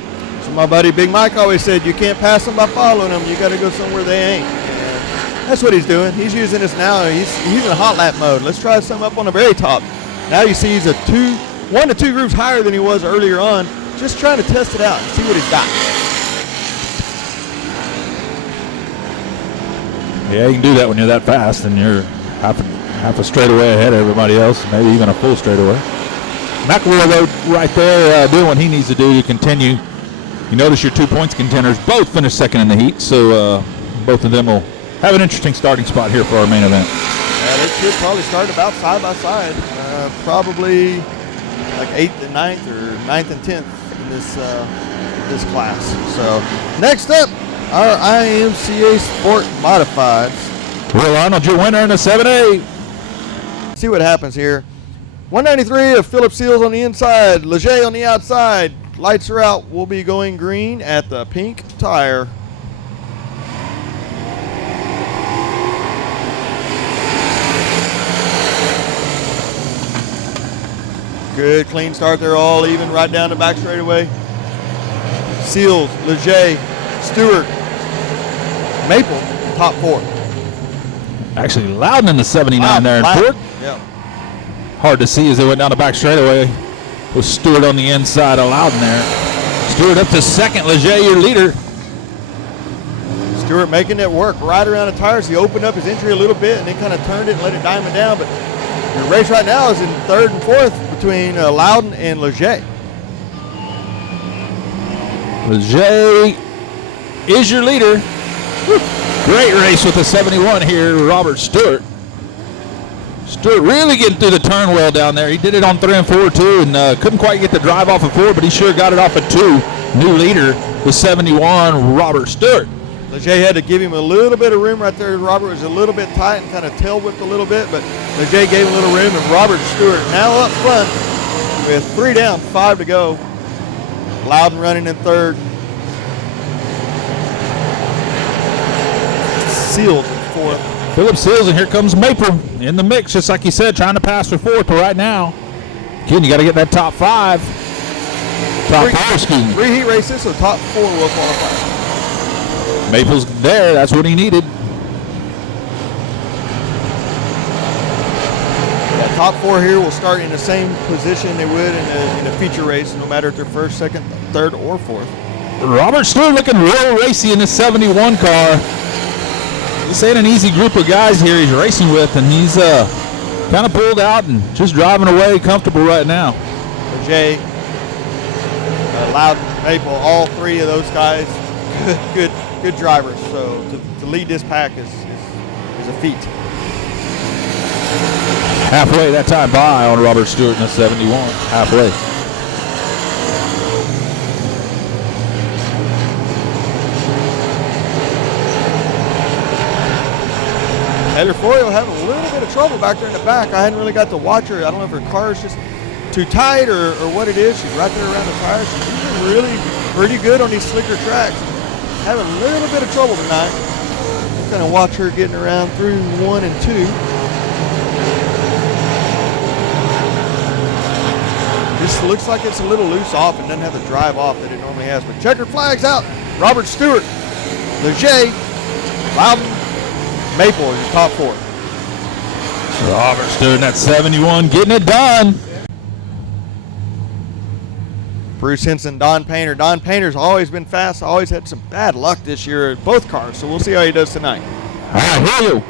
So my buddy Big Mike always said, you can't pass them by following them. You got to go somewhere they ain't. And that's what he's doing. He's using this now. He's in hot lap mode. Let's try some up on the very top. Now you see he's 1 to 2 grooves higher than he was earlier on. Just trying to test it out and see what he's got. Yeah, you can do that when you're that fast and you're half a straightaway ahead of everybody else, maybe even a full straightaway. McElroy, though, right there doing what he needs to do to continue. You notice your 2 points contenders both finished second in the heat, so both of them will have an interesting starting spot here for our main event. Yeah, they should probably start about side by side, probably like 8th and 9th or 9th and 10th in this class. So next up, our IMCA Sport Modifieds. Will Arnold, your winner in the 7A. See what happens here. 193 of Philip Seals on the inside, Leger on the outside. Lights are out. We'll be going green at the pink tire. Good clean start there, all even right down the back straightaway. Seals, Leger, Stewart, Maple, top 4. Actually, Loudon in the 79 there in fourth. Yeah. Hard to see as they went down the back straightaway with Stewart on the inside of Loudon there. Stewart up to second, Leger your leader. Stewart making it work right around the tires. He opened up his entry a little bit and then kind of turned it and let it diamond down. But the race right now is in 3rd and 4th between Loudon and Leger. Leger is your leader. Woo. Great race with the 71 here, Robert Stewart. Stewart really getting through the turn well down there. He did it on 3 and 4 too, and couldn't quite get the drive off of 4, but he sure got it off of 2. New leader, the 71, Robert Stewart. Leger had to give him a little bit of room right there. Robert was a little bit tight and kind of tail whipped a little bit, but Leger gave him a little room, and Robert Stewart now up front with 3 down, 5 to go. Loudon running in 3rd. Seals in 4th. Philip Seals, and here comes Maple in the mix, just like you said, trying to pass for 4th, but right now, again, you got to get that top 5. Top 4, excuse me. 3 heat races, so top 4 will qualify. Maple's there, that's what he needed. Yeah, top 4 here will start in the same position they would in a feature race, no matter if they're 1st, 2nd, 3rd, or 4th. Robert Stewart looking real racy in this 71 car. This ain't an easy group of guys here he's racing with, and he's kind of pulled out and just driving away comfortable right now. Leger, Loudon, Maple, all 3 of those guys, good drivers. So to lead this pack is a feat. Halfway that time by on Robert Stewart in the 71. Halfway. Heather Florio having a little bit of trouble back there in the back. I hadn't really got to watch her. I don't know if her car is just too tight or what it is. She's right there around the tires. She's been really pretty good on these slicker tracks. Having a little bit of trouble tonight. I'm kind of watch her getting around through 1 and 2. This looks like it's a little loose off and doesn't have the drive off that it normally has. But checkered flags out. Robert Stewart, Leger, Loudon, Maple is your top 4. Robert Stewart in that 71 getting it done. Bruce Henson, Don Painter. Don Painter's always been fast, always had some bad luck this year at both cars, so we'll see how he does tonight. All right, here you.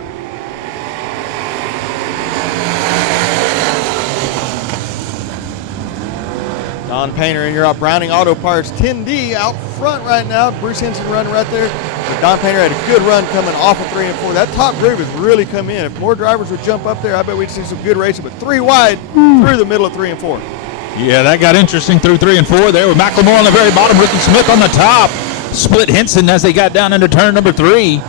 Don Painter in your Browning Auto Parts 10D out front right now. Bruce Henson running right there. But Don Painter had a good run coming off of 3 and 4. That top group has really come in. If more drivers would jump up there, I bet we'd see some good racing. But 3 wide through the middle of 3 and 4. Yeah, that got interesting through 3 and 4 there with McLemore on the very bottom, Ricky Smith on the top. Split Henson as they got down into turn number 3.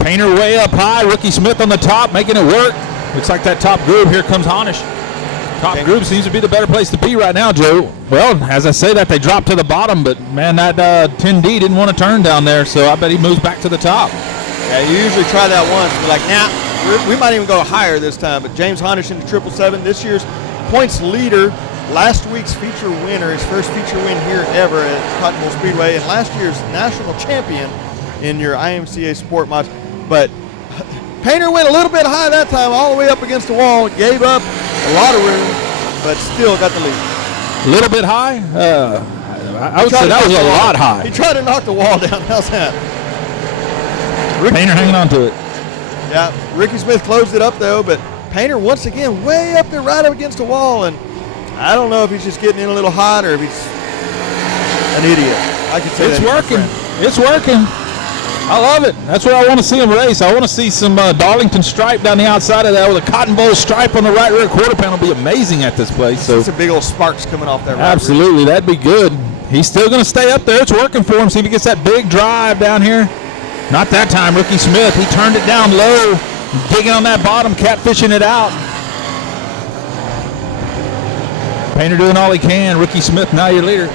Painter way up high, Ricky Smith on the top, making it work. Looks like that top group. Here comes Honish. Top group seems to be the better place to be right now, Joe. Well, as I say that, they dropped to the bottom, but man, that 10D didn't want to turn down there, so I bet he moves back to the top. Yeah, you usually try that once, but like, nah, we might even go higher this time. But James Honish in the 777, this year's points leader, last week's feature winner, his first feature win here ever at Cotton Bowl Speedway, and last year's national champion in your IMCA Sport Mods. But Painter went a little bit high that time, all the way up against the wall, gave up a lot of room, but still got the lead. A little bit high? I would say that was a lot high. He tried to knock the wall down. How's that? Painter hanging on to it. Yeah, Ricky Smith closed it up though, but Painter once again way up there right up against the wall, and I don't know if he's just getting in a little hot or if he's an idiot. I can say it's that. Working. It's working. I love it. That's what I want to see him race. I want to see some Darlington stripe down the outside of that with a Cotton Bowl stripe on the right rear quarter panel. Be amazing at this place. So some big old sparks coming off that. Absolutely, that'd be good. He's still going to stay up there. It's working for him. See if he gets that big drive down here. Not that time, Ricky Smith. He turned it down low, digging on that bottom, catfishing it out. Painter doing all he can. Ricky Smith, now your leader.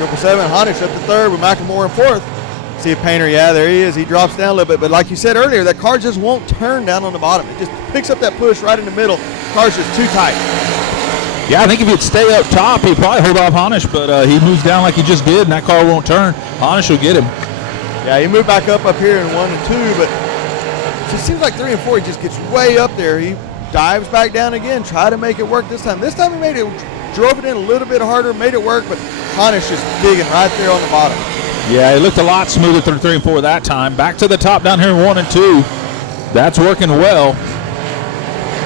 777, Honish up to third with McLemore in fourth. See if Painter, yeah, there he is. He drops down a little bit, but like you said earlier, that car just won't turn down on the bottom. It just picks up that push right in the middle. Car's just too tight. Yeah, I think if he'd stay up top, he'd probably hold off Honish, but he moves down like he just did, and that car won't turn. Honish will get him. Yeah, he moved back up here in 1 and 2, but it just seems like 3 and 4, he just gets way up there. He dives back down again, try to make it work this time. This time he made it, drove it in a little bit harder, made it work, but Honish just digging right there on the bottom. Yeah, it looked a lot smoother through 3 and 4 that time. Back to the top down here in 1 and 2. That's working well.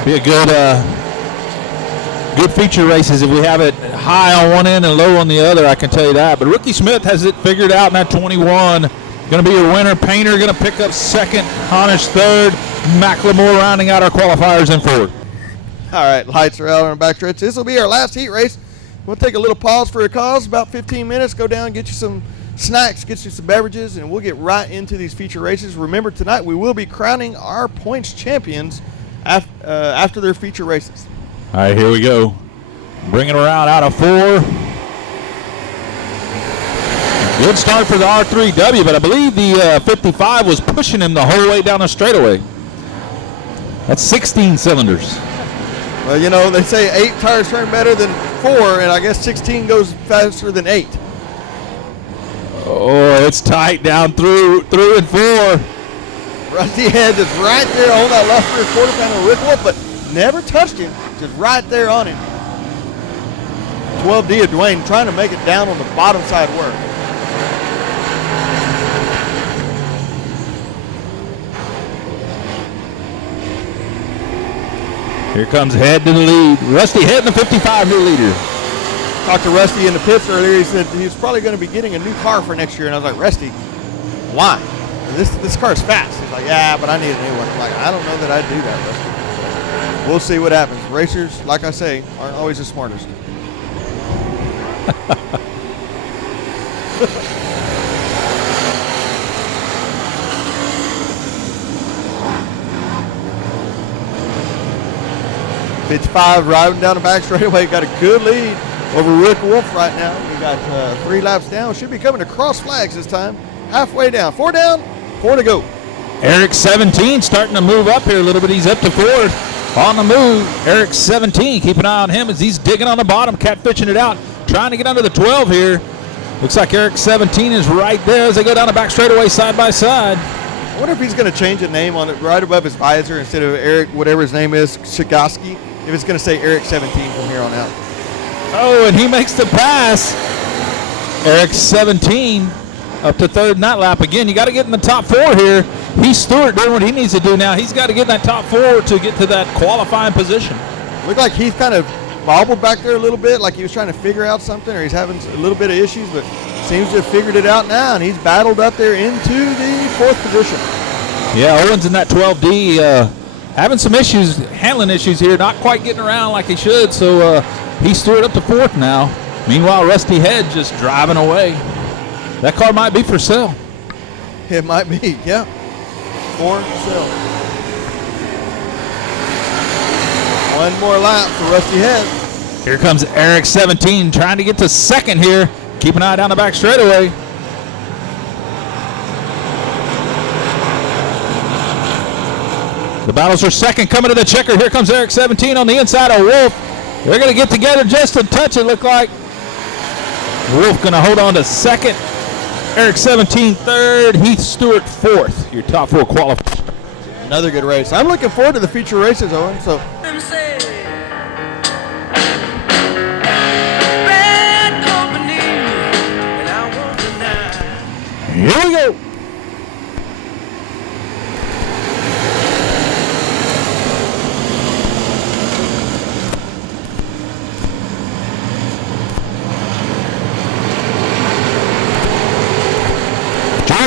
Be a good feature races if we have it high on one end and low on the other, I can tell you that. But Ricky Smith has it figured out in that 21. Going to be your winner. Painter going to pick up second. Honish third. McLemore rounding out our qualifiers in fourth. All right, lights are out on the backstretch. This will be our last heat race. We'll take a little pause for a cause, about 15 minutes. Go down, get you some snacks, get you some beverages, and we'll get right into these feature races. Remember, tonight we will be crowning our points champions after their feature races. All right, here we go. Bringing around out of 4. Good start for the R3W, but I believe the 55 was pushing him the whole way down the straightaway. That's 16 cylinders. Well, you know, they say 8 tires turn better than 4, and I guess 16 goes faster than 8. Oh, it's tight down through 3 and 4. Rusty Head is right there on that left rear quarter panel with Wolf, but never touched him, just right there on him. 12D of Dwayne trying to make it down on the bottom side work. Here comes Head to the lead. Rusty Head in the 55 new leader. Talked to Rusty in the pits earlier. He said he was probably going to be getting a new car for next year. And I was like, Rusty, why? This car is fast. He's like, yeah, but I need a new one. I'm like, I don't know that I'd do that, Rusty. We'll see what happens. Racers, like I say, aren't always the smartest. .55 driving down the back straightaway. Got a good lead over Rick Wolf right now. We got 3 laps down. Should be coming to cross flags this time. Halfway down. 4 down, 4 to go. Eric 17 starting to move up here a little bit. He's up to 4th on the move. Eric 17, keep an eye on him as he's digging on the bottom, catfishing it out, trying to get under the 12 here. Looks like Eric 17 is right there as they go down the back straightaway side by side. I wonder if he's going to change a name on it right above his visor instead of Eric, whatever his name is, Shigoski. If it's going to say Eric 17 from here on out. Oh, and he makes the pass. Eric 17 up to 3rd in that lap. Again, you got to get in the top 4 here. He's Stewart doing what he needs to do now. He's got to get in that top 4 to get to that qualifying position. Looked like Heath kind of bobbled back there a little bit, like he was trying to figure out something, or he's having a little bit of issues, but seems to have figured it out now, and he's battled up there into the 4th position. Yeah, Owens in that 12D having some issues, handling issues here, not quite getting around like he should, so he's Stewart up to 4th now. Meanwhile, Rusty Head just driving away. That car might be for sale. It might be, yeah. For sale. 1 more lap for Rusty Head. Here comes Eric 17 trying to get to 2nd here. Keep an eye down the back straightaway. The battles for 2nd coming to the checker. Here comes Eric 17 on the inside of Wolf. They're going to get together just a touch, it looked like. Wolf going to hold on to 2nd. Eric 17 3rd. Heath Stewart 4th. Your top 4 qualifiers. Another good race. I'm looking forward to the feature races, Owen. So here we go.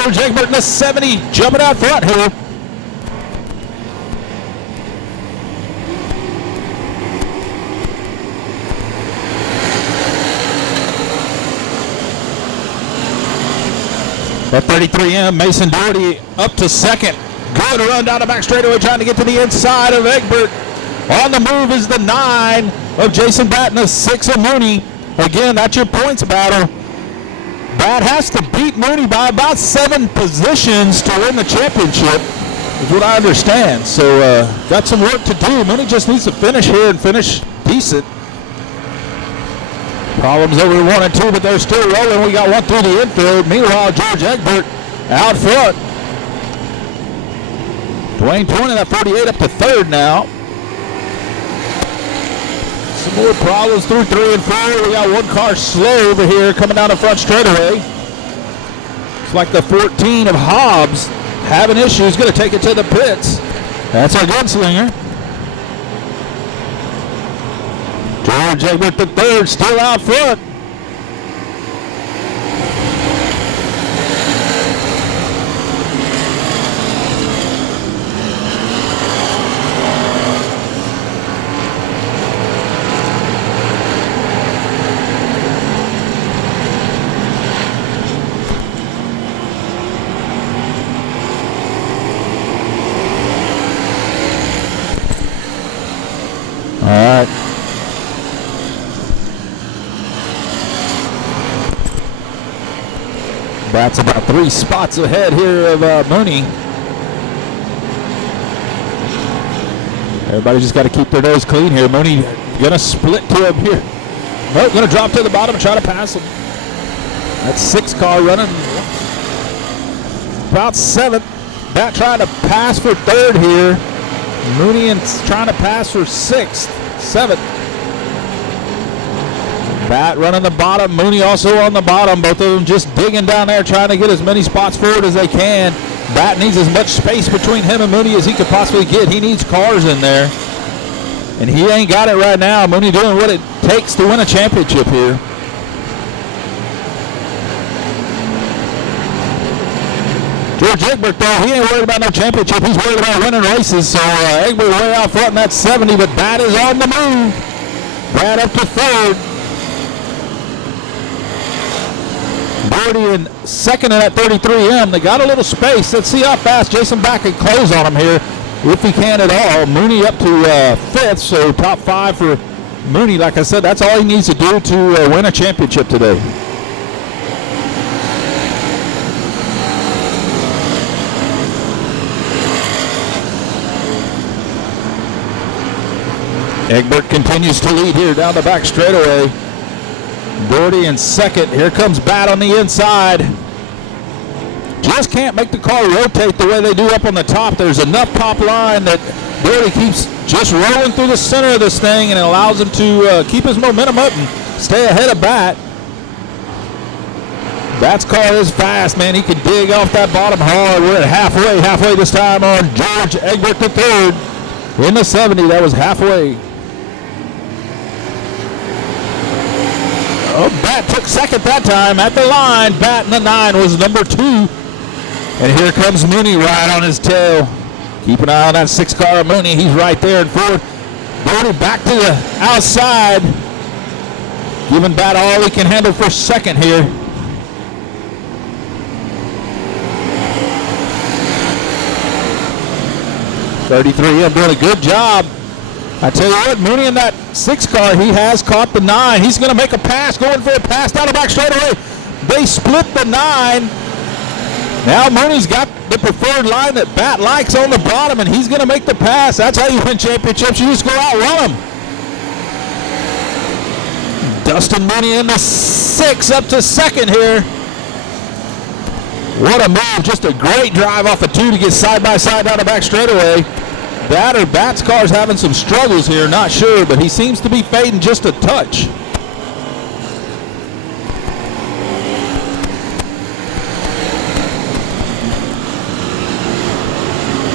George Egbert in the 70, jumping out front here. At 33M, Mason Doherty up to second. Good run down the back straightaway, trying to get to the inside of Egbert. On the move is the 9 of Jason Batt and the 6 of Mooney. Again, that's your points battle. Batt has to beat Mooney by about 7 positions to win the championship, is what I understand. So, got some work to do. Mooney just needs to finish here and finish decent. Problems over 1 and 2, but they're still rolling. We got one through the infield. Meanwhile, George Egbert out front. Dwayne 20, that 48 up to third now. Some more problems through 3 and 4. We got one car slow over here coming down the front straightaway. It's like the 14 of Hobbs having issues. Going to take it to the pits. That's our gunslinger. George Egbert the third, still out front. All right. Batt's about 3 spots ahead here of Mooney. Everybody just got to keep their nose clean here. Mooney gonna split to him here. Nope, gonna drop to the bottom and try to pass him. That's 6 car running. About 7th. Batt trying to pass for 3rd here. Mooney and trying to pass for 6th, 7th. Batt running the bottom, Mooney also on the bottom. Both of them just digging down there, trying to get as many spots forward as they can. Batt needs as much space between him and Mooney as he could possibly get. He needs cars in there, and he ain't got it right now. Mooney doing what it takes to win a championship here. George Egbert, though, he ain't worried about no championship. He's worried about winning races. So Egbert way out front in that 70, but Batt is on the move. Batt up to 3rd. Doherty in 2nd in that 33M. They got a little space. Let's see how fast Jason Batt can close on him here, if he can at all. Mooney up to 5th, so top 5 for Mooney. Like I said, that's all he needs to do to win a championship today. Egbert continues to lead here down the back straightaway. Doherty in 2nd. Here comes Batt on the inside. Just can't make the car rotate the way they do up on the top. There's enough top line that Doherty keeps just rolling through the center of this thing, and it allows him to keep his momentum up and stay ahead of Batt. Batt's car is fast, man. He can dig off that bottom hard. We're at halfway this time on George Egbert the 3rd. In the 70, that was halfway. Oh, Batt took 2nd that time at the line. Batt in the 9 was number 2. And here comes Mooney right on his tail. Keep an eye on that 6 car of Mooney. He's right there in 4th. Doherty back to the outside. Giving Batt all he can handle for 2nd here. I'm doing a good job. I tell you what, Mooney in that 6 car, he has caught the 9. He's going to make a pass, going for a pass down the back straightaway. They split the 9. Now Mooney's got the preferred line that Batt likes on the bottom, and he's going to make the pass. That's how you win championships. You just go out and run them. Dustin Mooney in the 6 up to 2nd here. What a move. Just a great drive off of 2 to get side by side down the back straightaway. Batt's car's having some struggles here, not sure, but he seems to be fading just a touch.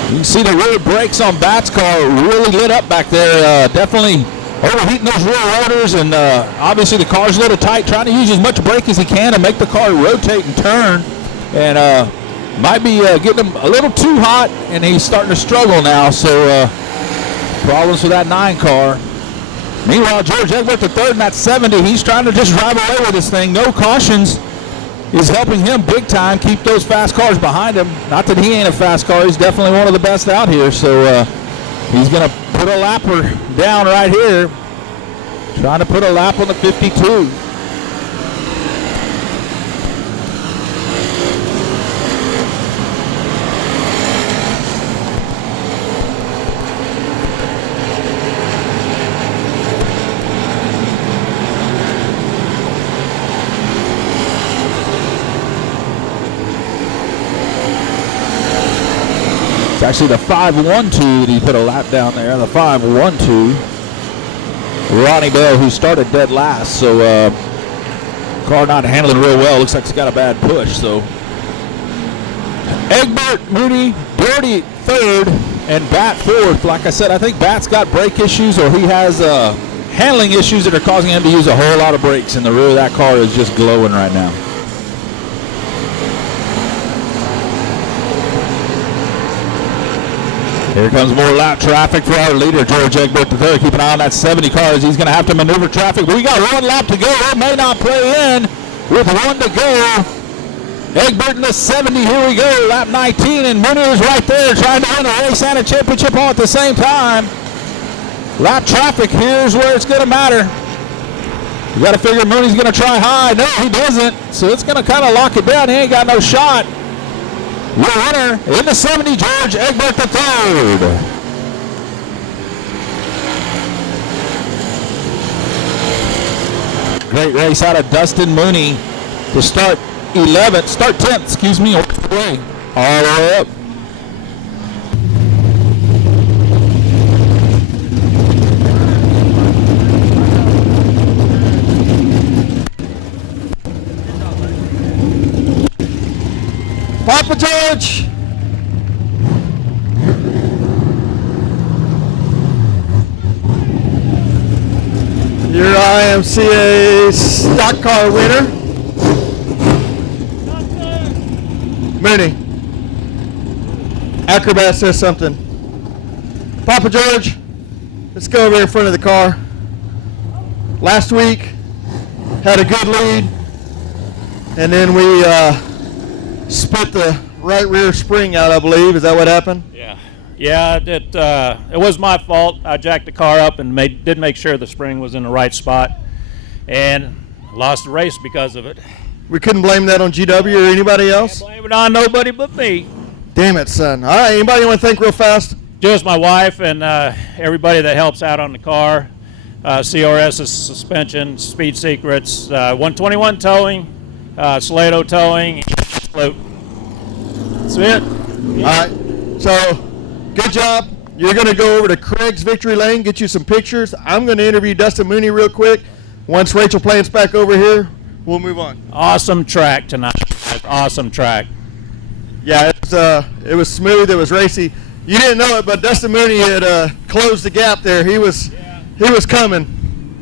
You can see the rear brakes on Batt's car really lit up back there. Definitely overheating those rear rotors, and obviously the car's a little tight, trying to use as much brake as he can to make the car rotate and turn. And might be getting him a little too hot, and he's starting to struggle now. So problems with that 9 car. Meanwhile, George Egbert III in that 70, he's trying to just drive away with this thing. No cautions is helping him big time keep those fast cars behind him. Not that he ain't a fast car. He's definitely one of the best out here. So he's going to put a lapper down right here. Trying to put a lap on the 52. It's actually the 512 that he put a lap down there, the 512. Ronnie Bell, who started dead last, so car not handling real well. Looks like he's got a bad push. So Egbert, Mooney, Doherty third, and Bat fourth. Like I said, I think Bat's got brake issues, or he has handling issues that are causing him to use a whole lot of brakes, and the rear of that car is just glowing right now. Here comes more lap traffic for our leader, George Egbert III. Keep an eye on that 70 car as he's going to have to maneuver traffic. But we got 1 lap to go. It may not play in with 1 to go. Egbert in the 70. Here we go. Lap 19. And Mooney is right there trying to win a race and a championship all at the same time. Lap traffic, here's where it's going to matter. You got to figure Mooney's going to try high. No, he doesn't. So it's going to kind of lock it down. He ain't got no shot. Your winner in the 70, George Egbert III. Great race out of Dustin Mooney to start 10th, excuse me, all the way up. Papa George! Your IMCA stock car winner, Mooney. Acrobat says something. Papa George, let's go over here in front of the car. Last week, had a good lead, and then we split the right rear spring out, I believe. Is that what happened? Yeah. It was my fault. I jacked the car up and did make sure the spring was in the right spot, and lost the race because of it. We couldn't blame that on GW or anybody else? Can't blame it on nobody but me. Damn it, son. All right, anybody want to think real fast? Just my wife and everybody that helps out on the car. CRS's suspension, Speed Secrets, 121 towing, Salado towing. That's it. All right. So, good job. You're going to go over to Craig's Victory Lane, get you some pictures. I'm going to interview Dustin Mooney real quick. Once Rachel Plant's back over here, we'll move on. Awesome track tonight. Awesome track. Yeah, it was smooth. It was racy. You didn't know it, but Dustin Mooney had closed the gap there. He was coming.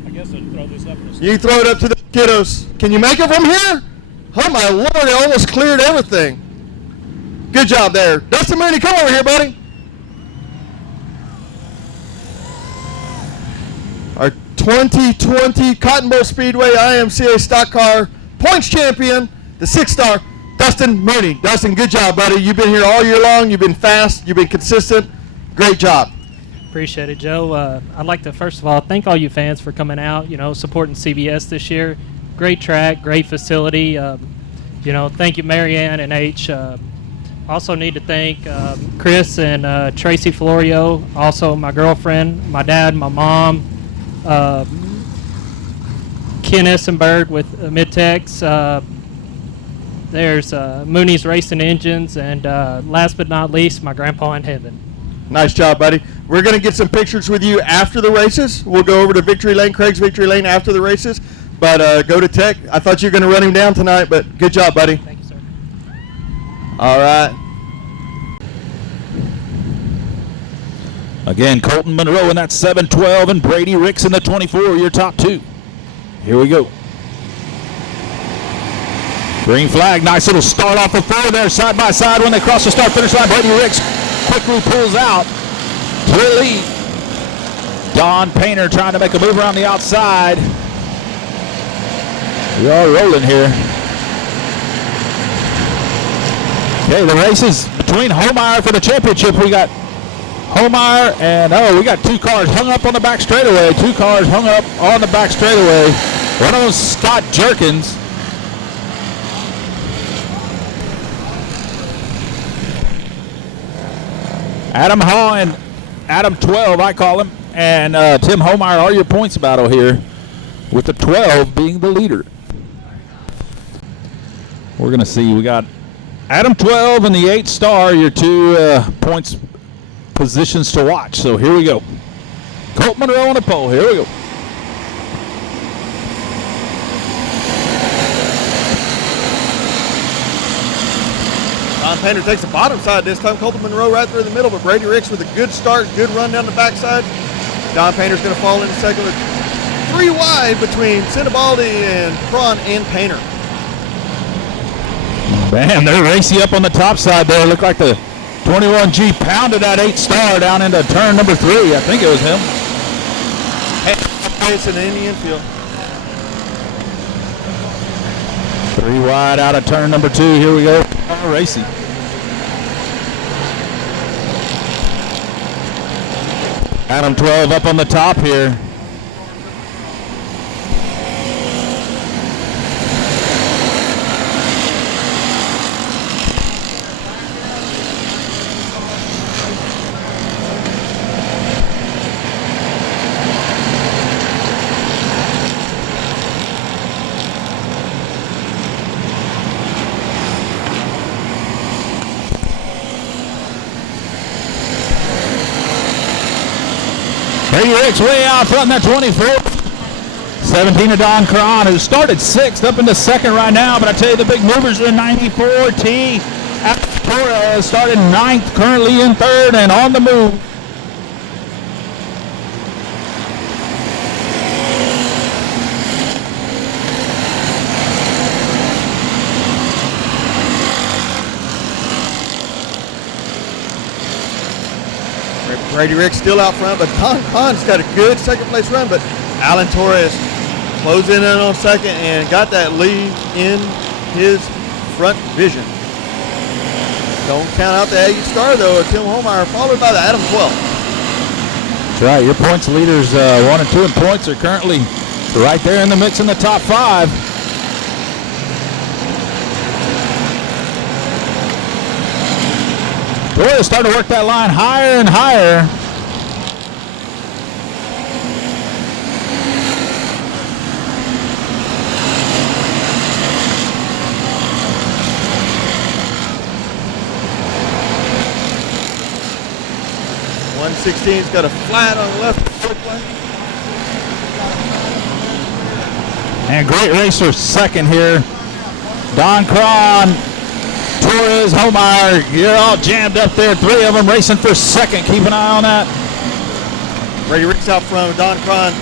I guess I'll throw this up. You throw it up to the kiddos. Can you make it from here? Oh, my Lord, it almost cleared everything. Good job there. Dustin Mooney, come over here, buddy. Our 2020 Cotton Bowl Speedway IMCA stock car points champion, the 6-star, Dustin Mooney. Dustin, good job, buddy. You've been here all year long. You've been fast. You've been consistent. Great job. Appreciate it, Joe. I'd like to, first of all, thank all you fans for coming out, supporting CBS this year. Great track, great facility. Thank you, Marianne and H. Also need to thank Chris and Tracy Florio, also my girlfriend, my dad, my mom, Ken Essenberg with Midtex. There's Mooney's Racing Engines, and last but not least, my grandpa in heaven. Nice job, buddy. We're going to get some pictures with you after the races. We'll go over to Victory Lane, Craig's Victory Lane after the races. But go to Tech. I thought you were going to run him down tonight, but good job, buddy. Thank you, sir. All right. Again, Colton Monroe in that 712 and Brady Ricks in the 24, your top two. Here we go. Green flag, nice little start off the four there, side by side when they cross the start-finish line. Brady Ricks quickly pulls out to the lead. Don Painter trying to make a move around the outside. We are rolling here. Okay, the race is between Homeyer for the championship. We got Homeyer and, we got two cars hung up on the back straightaway. Two cars hung up on the back straightaway. One of them is Scott Jerkins. Adam Hall and Adam 12, I call him, and Tim Homeyer are your points battle here, with the 12 being the leader. We're going to see. We got Adam 12 and the 8 star, your two points positions to watch. So here we go. Colt Monroe on the pole. Here we go. Don Painter takes the bottom side this time. Colton Monroe right through the middle, but Brady Ricks with a good start, good run down the backside. Don Painter's going to fall into second with 3 wide between Sinibaldi and Cron and Painter. Man, they're racy up on the top side there. Look like the 21G pounded that 8 star down into turn number 3. I think it was him. It's in the infield. 3 wide out of turn number 2. Here we go. Racy. Adam 12 up on the top here. Brady Ricks way out front in that 24. 17 of Don Cron, who started 6th up into 2nd right now, but I tell you the big movers are 94T. Torres started 9th, currently in 3rd and on the move. Brady Ricks still out front, but Don Cron's got a good second place run, but Alan Torres closing in on second and got that lead in his front vision. Don't count out the 8 star though, Tim Homeyer, followed by the Adam 12. That's right, your points leaders 1 and 2 in points are currently right there in the mix in the top 5. Torres starting to work that line higher and higher. .116's got a flat on the left lane. And great racer second here. Don Cron, Torres, Homeyer, you're all jammed up there. 3 of them racing for second. Keep an eye on that. Brady Ricks out front with Don Cron.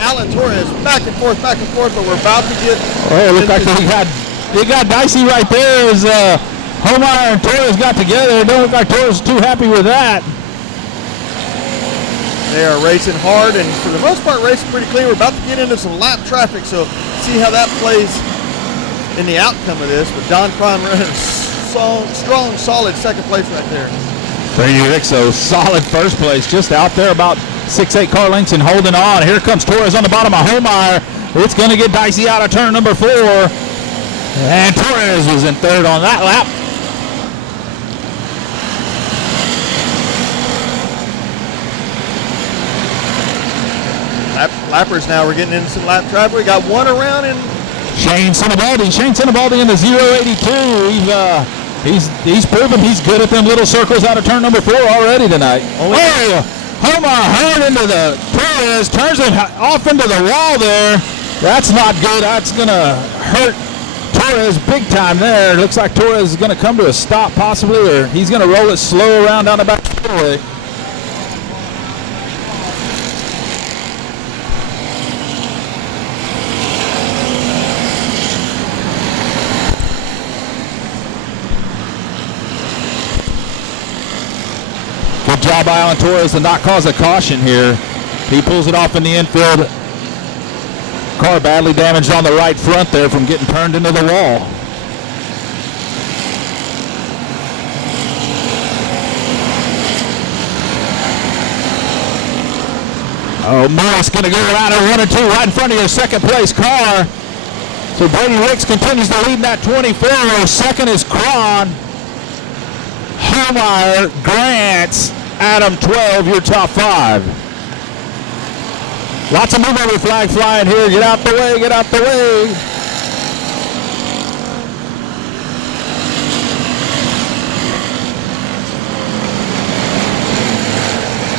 Alan Torres back and forth, but we're about to get. Oh, it looked like they got dicey right there as Homeyer and Torres got together. It don't look like Torres is too happy with that. They are racing hard and for the most part racing pretty clean. We're about to get into some lap traffic, so see how that plays in the outcome of this. But Don Cron running a strong, solid second place right there. Brady Ricks, solid first place, just out there about 6-8 car lengths and holding on. Here comes Torres on the bottom of Homeyer. It's going to get dicey out of turn number 4. And Torres was in 3rd on that lap. Lappers now, we're getting into some lap traffic. We got one around in Shane Sinibaldi in the 082. He's proven he's good at them little circles out of turn number 4 already tonight. Homer hard into the Torres, turns it off into the wall there. That's not good. That's going to hurt Torres big time there. Looks like Torres is going to come to a stop possibly, or he's going to roll it slow around down the back straightaway. foul by Alan Torres to not cause a caution here. He pulls it off in the infield. Car badly damaged on the right front there from getting turned into the wall. Oh, Morris going to go around at 1 and 2 right in front of your second place car. So Brady Ricks continues to lead in that 24. Second is Cron. Homeyer, Grants, Adam 12, your top 5. Lots of move over flag flying here. Get out the way, get out the way.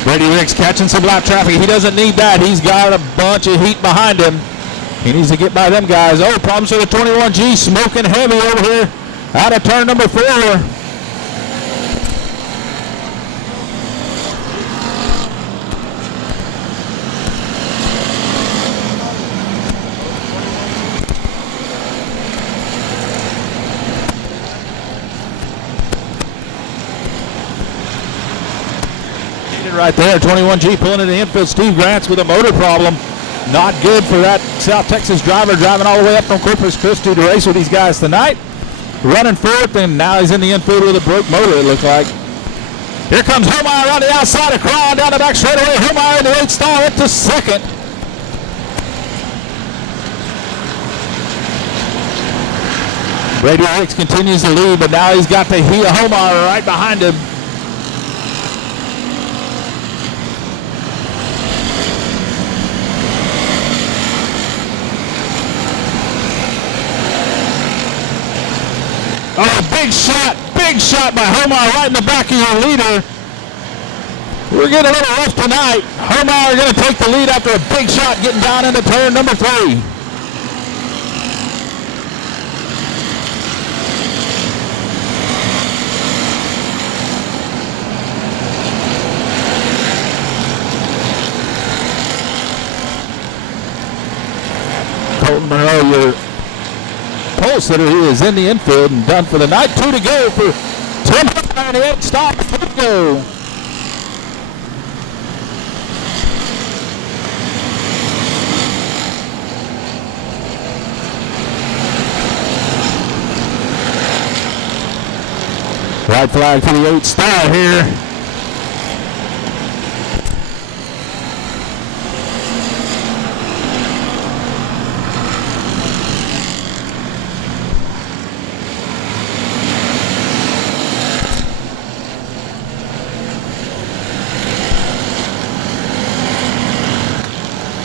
Brady Ricks catching some lap traffic. He doesn't need that. He's got a bunch of heat behind him. He needs to get by them guys. Oh, problems with the 21G. Smoking heavy over here out of turn number 4. Right there, 21G pulling into the infield. Steve Grants with a motor problem. Not good for that South Texas driver driving all the way up from Corpus Christi to race with these guys tonight. Running fourth, and now he's in the infield with a broke motor, it looks like. Here comes Homeyer on the outside of Cron down the back straightaway. Homeyer in the 8 star up to second. Brady Ricks continues to lead, but now he's got the Homeyer right behind him. Oh, big shot by Homeyer right in the back of your leader. We're getting a little rough tonight. Homeyer going to take the lead after a big shot getting down into turn number 3. Colton Monroe, your pole sitter, he is in the infield and done for the night. 2 to go for Tim Homeyer in the 8 stop. 2 to go. White flag for the 8 star here.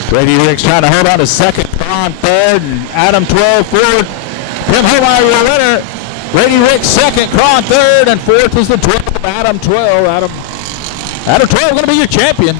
Brady Ricks trying to hold on to second, Cron third, and Adam 12 fourth. Tim Homeyer your winner. Brady Ricks second, Cron third, and fourth is the 12, Adam 12. Adam 12 going to be your champion.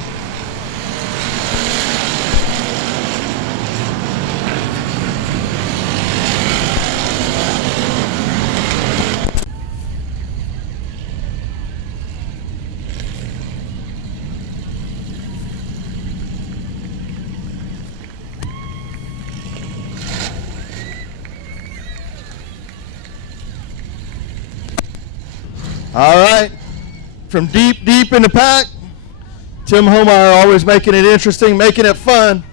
All right, from deep in the pack, Tim Homeyer always making it interesting, making it fun.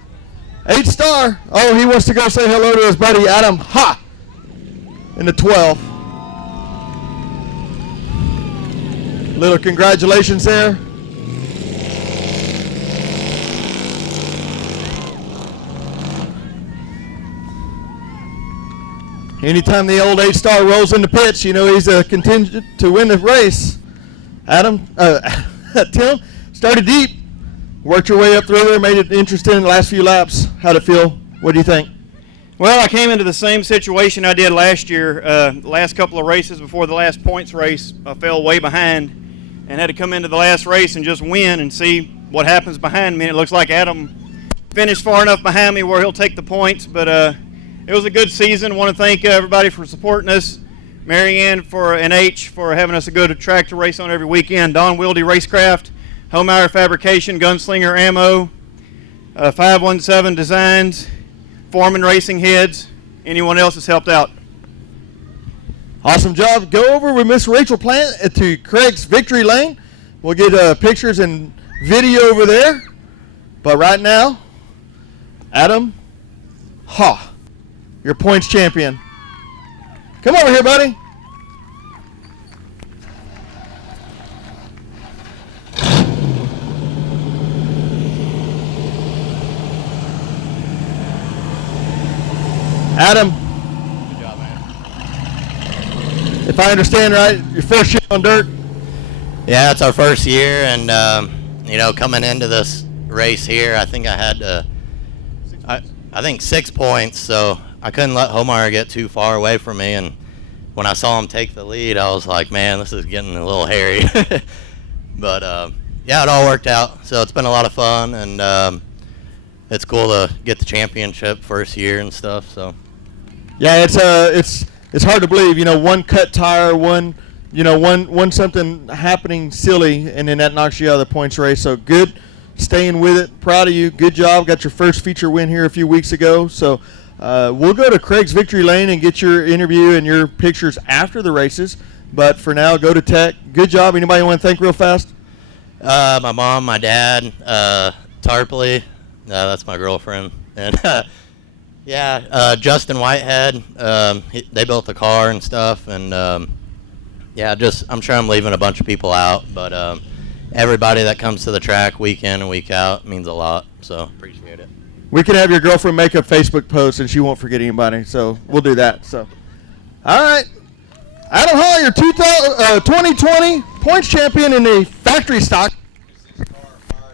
8 star. Oh, he wants to go say hello to his buddy Adam in the 12. Little congratulations there. Anytime the old 8 star rolls in the pitch, you know he's a contingent to win the race. Tim started deep, worked your way up through there, made it interesting in the last few laps. How'd it feel? What do you think? Well, I came into the same situation I did last year. Last couple of races before the last points race, I fell way behind and had to come into the last race and just win and see what happens behind me. And it looks like Adam finished far enough behind me where he'll take the points, but it was a good season. I want to thank everybody for supporting us. Marianne and H for having us a good tractor race on every weekend. Don Wilde Racecraft, Homeyer Fabrication, Gunslinger Ammo, 517 Designs, Foreman Racing Heads, anyone else that's helped out. Awesome job. Go over with Miss Rachel Plant to Craig's Victory Lane. We'll get pictures and video over there. But right now, Adam, your points champion. Come over here, buddy. Adam. Good job, man. If I understand right, your first year on dirt. Yeah, it's our first year, and coming into this race here, I think I had I think 6 points, so I couldn't let Homar get too far away from me. And when I saw him take the lead, I was like, man, this is getting a little hairy. But yeah, it all worked out. So it's been a lot of fun, and it's cool to get the championship first year and stuff. So yeah, it's hard to believe. One cut tire, one something happening silly, and then that knocks you out of the points race. So good, staying with it. Proud of you. Good job. Got your first feature win here a few weeks ago. So we'll go to Craig's Victory Lane and get your interview and your pictures after the races. But for now, go to Tech. Good job. Anybody want to thank real fast? My mom, my dad, Tarpley, that's my girlfriend, and Justin Whitehead. They built the car and stuff, and I'm sure I'm leaving a bunch of people out, but everybody that comes to the track week in and week out means a lot, so appreciate it. We can have your girlfriend make a Facebook post, and she won't forget anybody, so we'll do that. So, all right. Adam Hall, your 2020 points champion in the factory stock.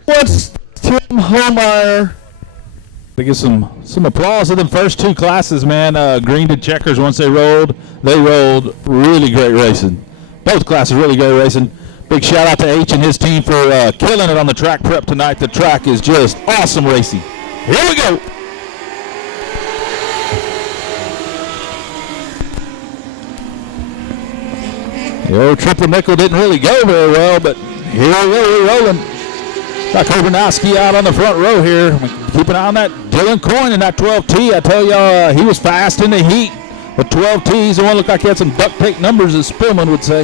What's Tim Holmeyer? To give some applause to them first two classes, man. Green to checkers once they rolled really great racing. Both classes really great racing. Big shout out to H and his team for killing it on the track prep tonight. The track is just awesome racing. Here we go. The old triple nickel didn't really go very well, but here we go, we're rolling. Got Kobernowski out on the front row here. Keep an eye on that Dylan Coyne in that 12T. I tell y'all, he was fast in the heat. But 12T, he's the one looked like he had some duct tape numbers, as Spillman would say.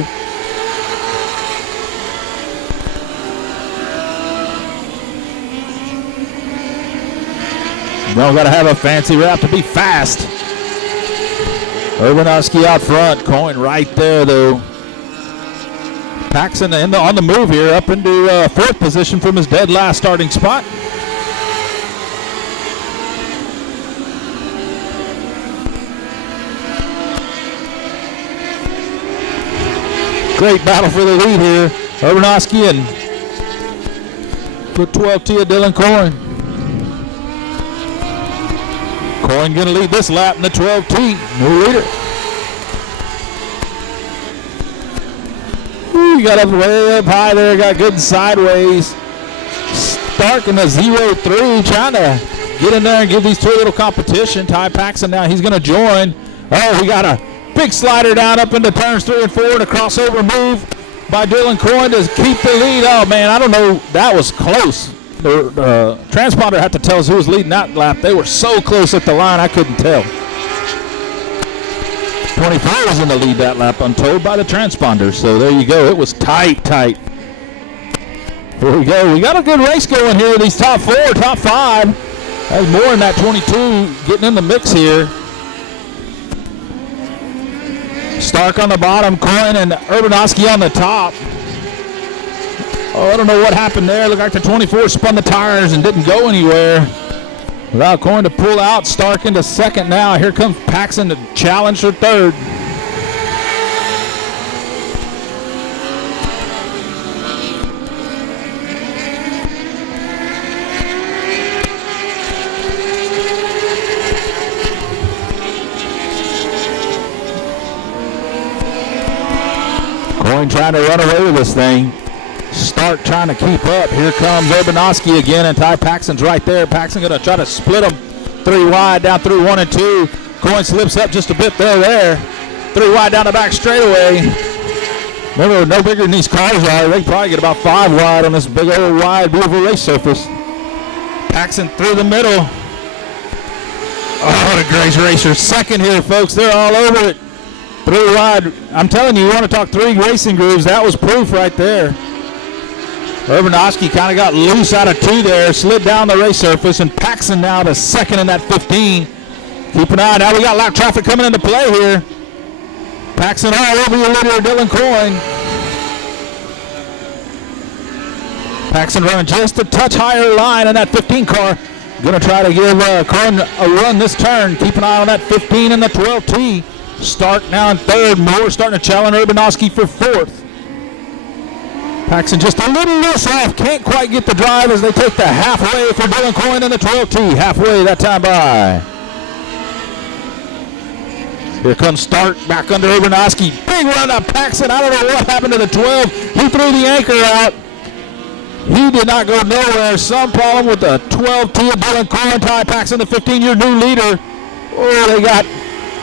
You don't got to have a fancy wrap to be fast. Kobernowski out front, Coyne right there, though. Paxson on the move here, up into fourth position from his dead last starting spot. Great battle for the lead here. Kobernowski and the 12T of Dylan Coyne. Coyne going to lead this lap in the 12T. New leader. Ooh, got up way up high there, got good and sideways. Stark in the 0-3, trying to get in there and give these two a little competition. Ty Paxson now, he's going to join. Oh, we got a big slider down up into turns 3 and 4 and a crossover move by Dylan Coyne to keep the lead. Oh, man, I don't know. That was close. The transponder had to tell us who was leading that lap. They were so close at the line, I couldn't tell. 24 was in the lead that lap, I'm told, by the transponder. So there you go. It was tight. Here we go. We got a good race going here. These top 4, top 5. There's more in that 22 getting in the mix here. Stark on the bottom, Coyne and Urbanowski on the top. Oh, I don't know what happened there. Looked like the 24 spun the tires and didn't go anywhere. Without Coyne to pull out, Stark into second now. Here comes Paxson to challenge for third. Coyne trying to run away with this thing. Stark trying to keep up. Here comes Urbanowski again, and Ty Paxson's right there. Paxson going to try to split them 3 wide down through 1 and 2. Coyne slips up just a bit there. 3 wide down the back straightaway. Remember, no bigger than these cars are. They can probably get about 5 wide on this big old wide, beautiful race surface. Paxson through the middle. Oh, what a great racer. Second here, folks. They're all over it. 3 wide. I'm telling you, you want to talk 3 racing grooves. That was proof right there. Urbanowski kind of got loose out of 2 there, slid down the race surface, and Paxson now to second in that 15. Keep an eye. Now we got lap traffic coming into play here. Paxson all over your leader, Dylan Coyne. Paxson running just a touch higher line in that 15 car. Going to try to give Coyne a run this turn. Keep an eye on that 15 and the 12T. Stark now in 3rd. Moore starting to challenge Urbanowski for 4th. Paxson just a little loose off. Can't quite get the drive as they take the halfway for Dylan Coyne and the 12T. Halfway that time by. Here comes Stark back under Urbanowski. Big run up Paxson. I don't know what happened to the 12. He threw the anchor out. He did not go nowhere. Some problem with the 12T of Dylan Coyne. Ty Paxson, the 15, your new leader. Oh,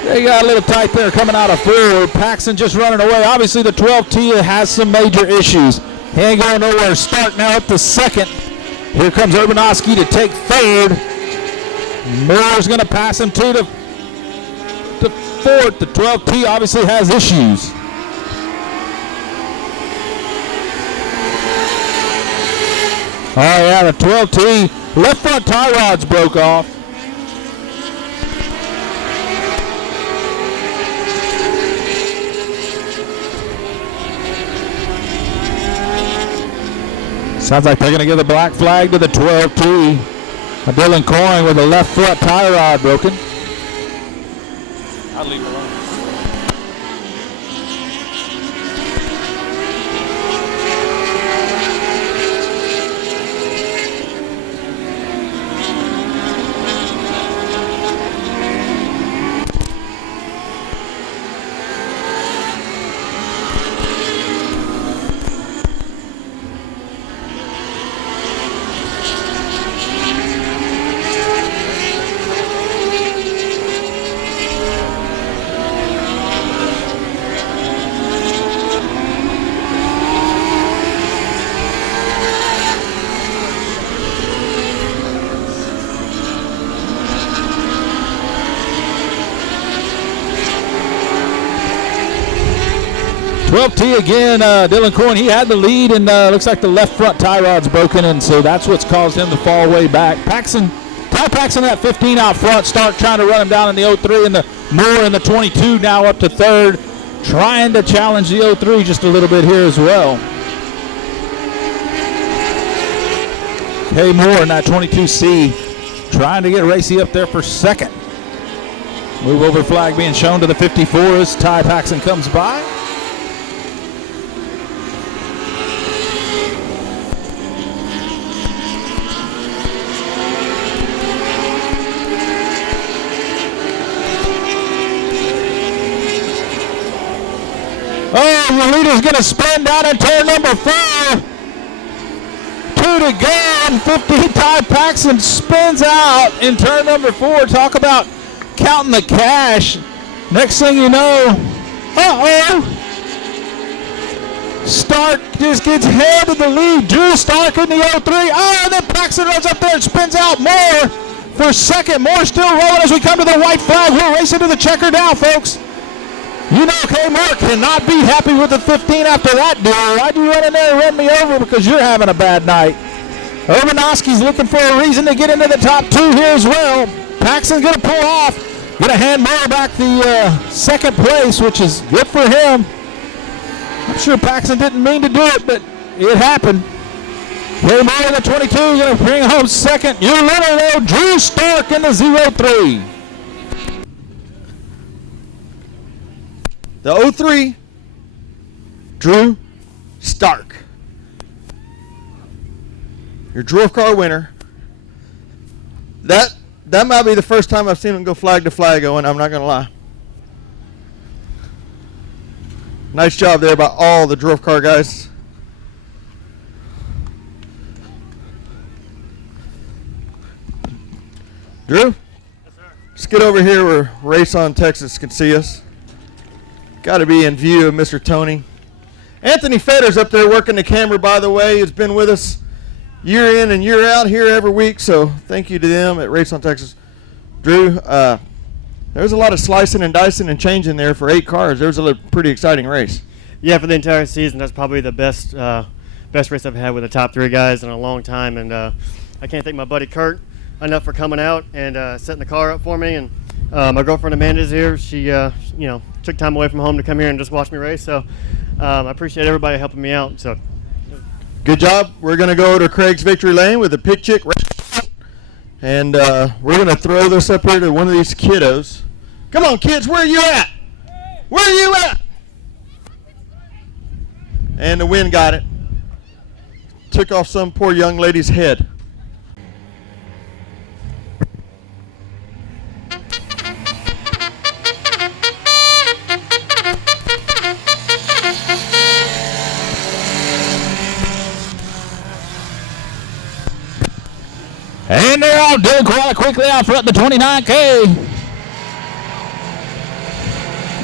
they got a little tight there coming out of 4. Paxson just running away. Obviously, the 12T has some major issues. He ain't going nowhere. Stark now up to 2nd. Here comes Urbanowski to take 3rd. Moore's going to pass him to 4th. The 12T obviously has issues. Oh, yeah, the 12T. Left front tie rods broke off. Sounds like they're going to give the black flag to the 12T. Dylan Coyne with the left front tie rod broken. I'll leave it alone. T again, Dylan Coyne, he had the lead, and looks like the left front tie rod's broken, and so that's what's caused him to fall way back. Ty Paxson that 15 out front, Stark trying to run him down in the 03, and the Moore in the 22 now up to 3rd, trying to challenge the 03 just a little bit here as well. Kay Moore in that 22C, trying to get Racy up there for 2nd. Move over flag being shown to the 54 as Ty Paxson comes by. Oh, the leader's going to spin down in turn number 4. 2 to go, and 15 Ty Paxson spins out in turn number 4. Talk about counting the cash. Next thing you know, Stark just gets handed the lead. Drew Stark in the 03. Oh, and then Paxson runs up there and spins out Moore for 2nd. Moore still rolling as we come to the white flag. We're racing to the checker down, folks. You know Kay Moore cannot be happy with the 15 after that deal. Why'd you run in there and run me over? Because you're having a bad night. Urbanowski's looking for a reason to get into the top 2 here as well. Paxson's going to pull off. Going to hand Moore back the 2nd place, which is good for him. I'm sure Paxson didn't mean to do it, but it happened. Kay Moore in the 22 going to bring home 2nd. Your winner, though, Drew Stark in the 03. The 03, Drew Stark. Your dwarf car winner. That might be the first time I've seen him go flag to flag, Owen. I'm not going to lie. Nice job there by all the dwarf car guys. Drew? Yes, sir. Let's get over here where Race on Texas can see us. Got to be in view of Mr. Tony. Anthony Fetter's up there working the camera, by the way. He's been with us year in and year out here every week, so thank you to them at Race on Texas. Drew, there's a lot of slicing and dicing and changing there for 8 cars. There was a pretty exciting race. Yeah, for the entire season, that's probably the best best race I've had with the top 3 guys in a long time, and I can't thank my buddy Kurt enough for coming out and setting the car up for me. And my girlfriend Amanda's here. She, took time away from home to come here and just watch me race. So I appreciate everybody helping me out. So Good job. We're going to go to Craig's Victory Lane with the Pig Chick restaurant. And we're going to throw this up here to one of these kiddos. Come on, kids, where are you at? Where are you at? And the wind got it. Took off some poor young lady's head. And they're all doing quite quickly out front, the 29K.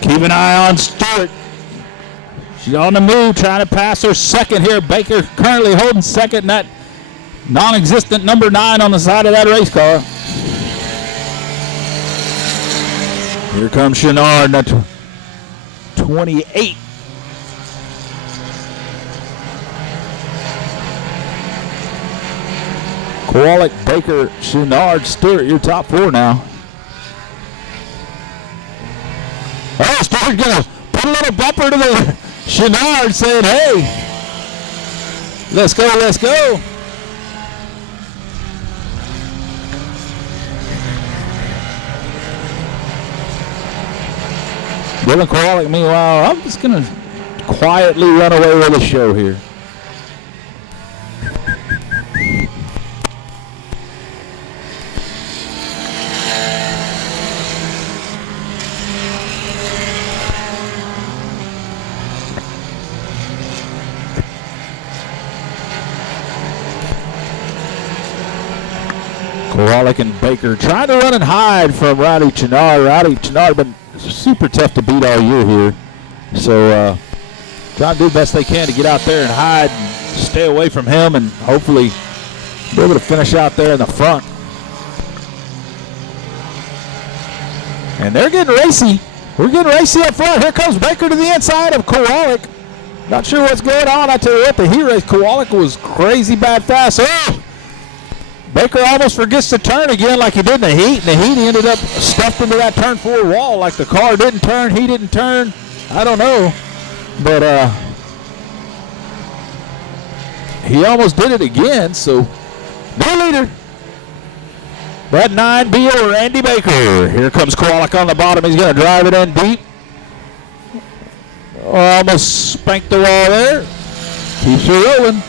Keep an eye on Stewart. She's on the move, trying to pass her second here. Baker currently holding second in that non-existent number 9 on the side of that race car. Here comes Chenard, that 28. Kowalik, Baker, Chenard, Stewart, your top 4 now. Oh, Stewart's going to put a little bumper to the Chenard saying, hey, let's go, let's go. Dylan Kowalik, meanwhile, I'm just going to quietly run away with the show here. Kowalik and Baker trying to run and hide from Rowdy Chenard. Rowdy Chenard been super tough to beat all year here. So trying to do the best they can to get out there and hide and stay away from him and hopefully be able to finish out there in the front. And they're getting racy. We're getting racy up front. Here comes Baker to the inside of Kowalik. Not sure what's going on. I tell you what, the heat race, Kowalik was crazy bad fast. Oh! Baker almost forgets to turn again like he did in the heat. In the heat, he ended up stuffed into that turn 4 wall like the car didn't turn, he didn't turn. I don't know. But he almost did it again, so no leader. That 9B Randy Baker. Here comes Kowalik on the bottom. He's going to drive it in deep. Oh, almost spanked the wall there. Keeps her rolling.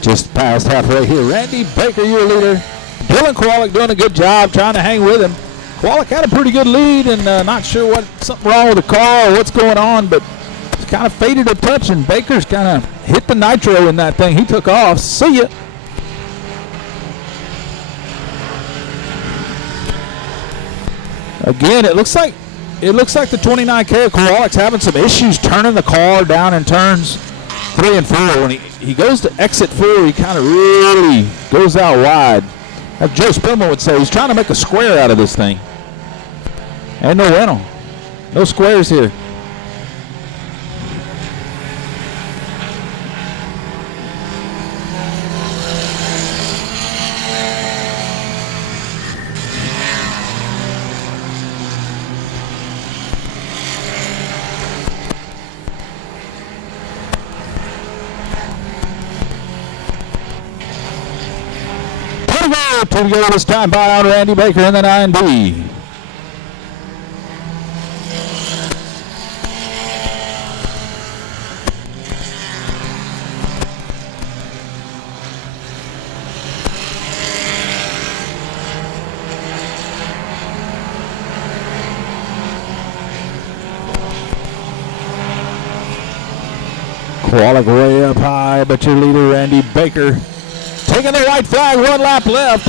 Just past halfway here. Randy Baker, your leader. Dylan Kowalik doing a good job trying to hang with him. Kowalik had a pretty good lead and not sure something wrong with the car or what's going on, but it's kind of faded a touch and Baker's kind of hit the nitro in that thing. He took off. See ya. Again, it looks like the 29K of Kowalik's having some issues turning the car down in turns 3 and 4. When he goes to exit 4, he kind of really goes out wide. As Joe Spillman would say, he's trying to make a square out of this thing. And no rental. No squares here. Two to go this time by on Randy Baker in the 9B. Kowalik way up high, but your leader Randy Baker taking the white flag, 1 lap left.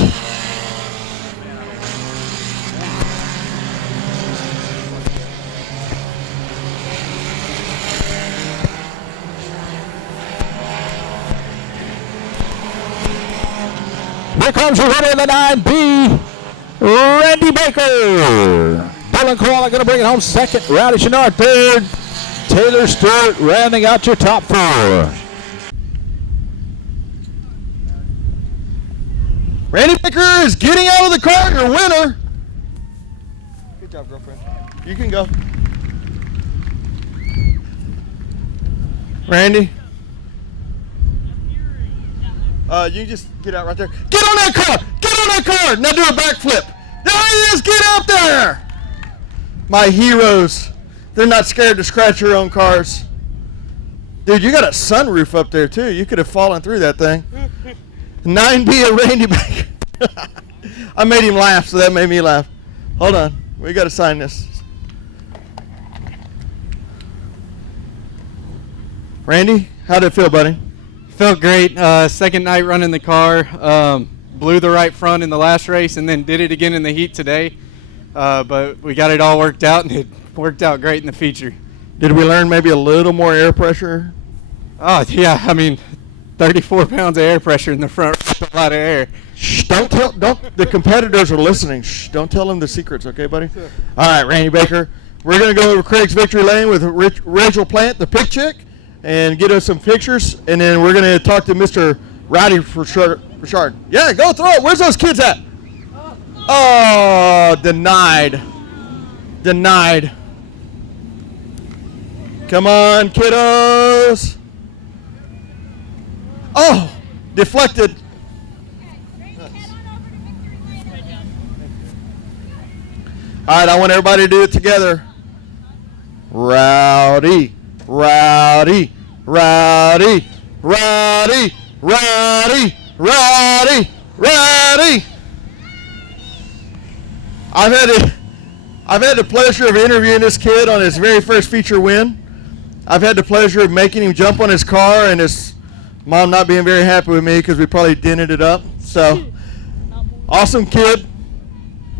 Here comes your winner in the 9B, Randy Baker. Dylan Koala going to bring it home second. Rowdy Chenard third. Taylor Stewart rounding out your top 4. Randy Baker is getting out of the car, your winner. Good job, girlfriend. You can go. Randy. You just get out right there. Get on that car! Get on that car! Now do a backflip. There he is! Get out there! My heroes. They're not scared to scratch your own cars. Dude, you got a sunroof up there too. You could have fallen through that thing. 9B of Randy Baker. I made him laugh, so that made me laugh. Hold on. We got to sign this. Randy, how did it feel, buddy? Felt great. Second night running the car. Blew the right front in the last race and then did it again in the heat today. But we got it all worked out, and it worked out great in the feature. Did we learn maybe a little more air pressure? Oh, yeah. I mean, 34 pounds of air pressure in the front. A lot of air. Shh, don't, the competitors are listening. Shh, don't tell them the secrets, okay, buddy? Sure. All right, Randy Baker. We're going to go over Craig's Victory Lane with Rachel Plant, the pig chick, and get us some pictures, and then we're going to talk to Mr. Rowdy Richard. Yeah, go throw it. Where's those kids at? Oh, denied. Denied. Come on, kiddos. Oh, deflected. All right, I want everybody to do it together. Rowdy, Rowdy, Rowdy, Rowdy, Rowdy, Rowdy, Rowdy. I've had the pleasure of interviewing this kid on his very first feature win. I've had the pleasure of making him jump on his car and his mom not being very happy with me because we probably dented it up. So, awesome kid,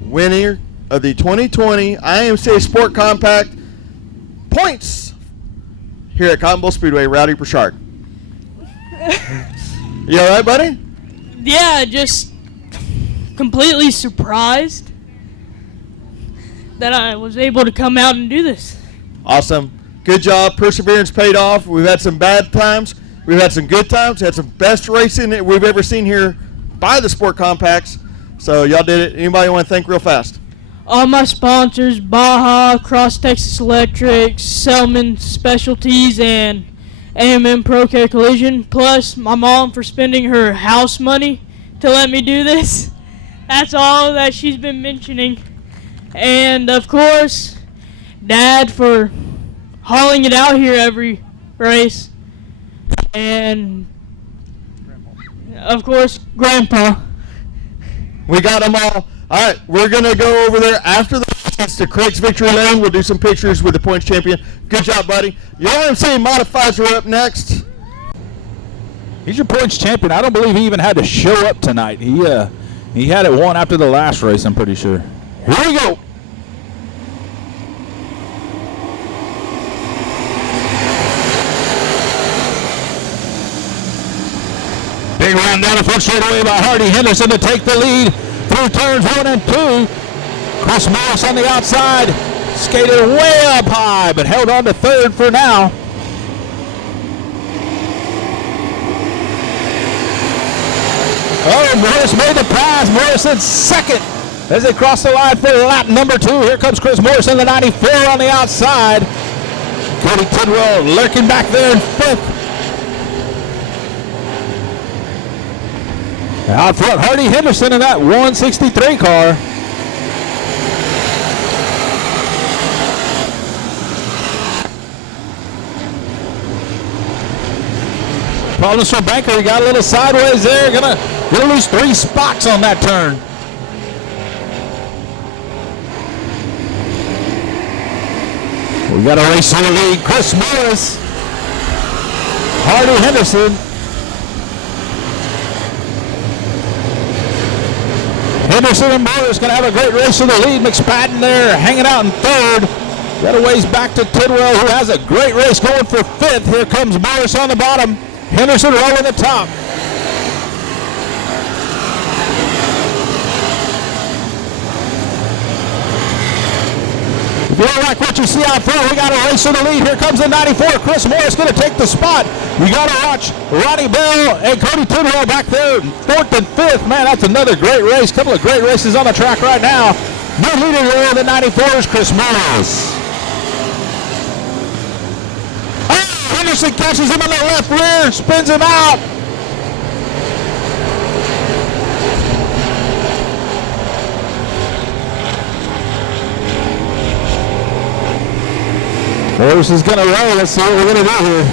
winner of the 2020 IMCA Sport Compact points here at Cotton Bowl Speedway, Rowdy Burchard. You all right, buddy? Yeah, just completely surprised that I was able to come out and do this. Awesome. Good job. Perseverance paid off. We've had some bad times. We've had some good times. Had some best racing that we've ever seen here by the Sport Compacts. So y'all did it. Anybody want to thank real fast? All my sponsors, Baja, Cross Texas Electric, Selman Specialties, and AMM Pro Care Collision, plus my mom for spending her house money to let me do this. That's all that she's been mentioning. And, of course, Dad for hauling it out here every race. And, of course, Grandpa. We got them all. All right, we're going to go over there after the race to Craig's Victory Lane. We'll do some pictures with the points champion. Good job, buddy. Your IMCA Modifieds are up next. He's your points champion. I don't believe he even had to show up tonight. He had it won after the last race, I'm pretty sure. Here we go. Big round down the front straightaway by Hardy Henderson to take the lead through turns 1 and 2. Chris Morris on the outside, skated way up high, but held on to third for now. Oh, Morris made the pass. Morrison's second as they cross the line for lap number 2. Here comes Chris Morrison, the 94 on the outside. Cody Tidwell lurking back there in 5th. Out front, Hardy Henderson in that 163 car. Problems for Banker. He got a little sideways there. Gonna lose 3 spots on that turn. We got a race for the lead. Chris Morris, Hardy Henderson. Henderson and Morris going to have a great race for the lead. McSpadden there hanging out in 3rd. Got a ways back to Tidwell, who has a great race going for 5th. Here comes Morris on the bottom. Henderson rolling the top. If you don't like what you see out front, we got a race in the lead. Here comes the 94. Chris Morris going to take the spot. You got to watch Ronnie Bell and Cody Tidwell back there, 4th and 5th. Man, that's another great race. Couple of great races on the track right now. New leader here in the 94 is Chris Morris. Oh, Henderson catches him on the left rear, spins him out. Morris is going to roll. Let's see what we're going to do here.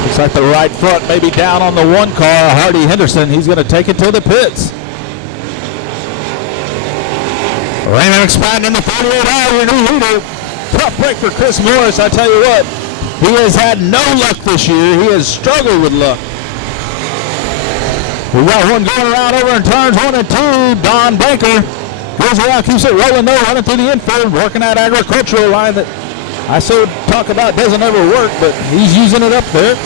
Looks like the right front may be down on the one car. Hardy Henderson, he's going to take it to the pits. Raymond McSpadden in the 48R, your new leader. Tough break for Chris Morris, I tell you what. He has had no luck this year. He has struggled with luck. We got one going around over in turns 1 and 2. Don Banker goes around, keeps it rolling there, running through the infield, working that agricultural line that I so talk about doesn't ever work, but he's using it up there.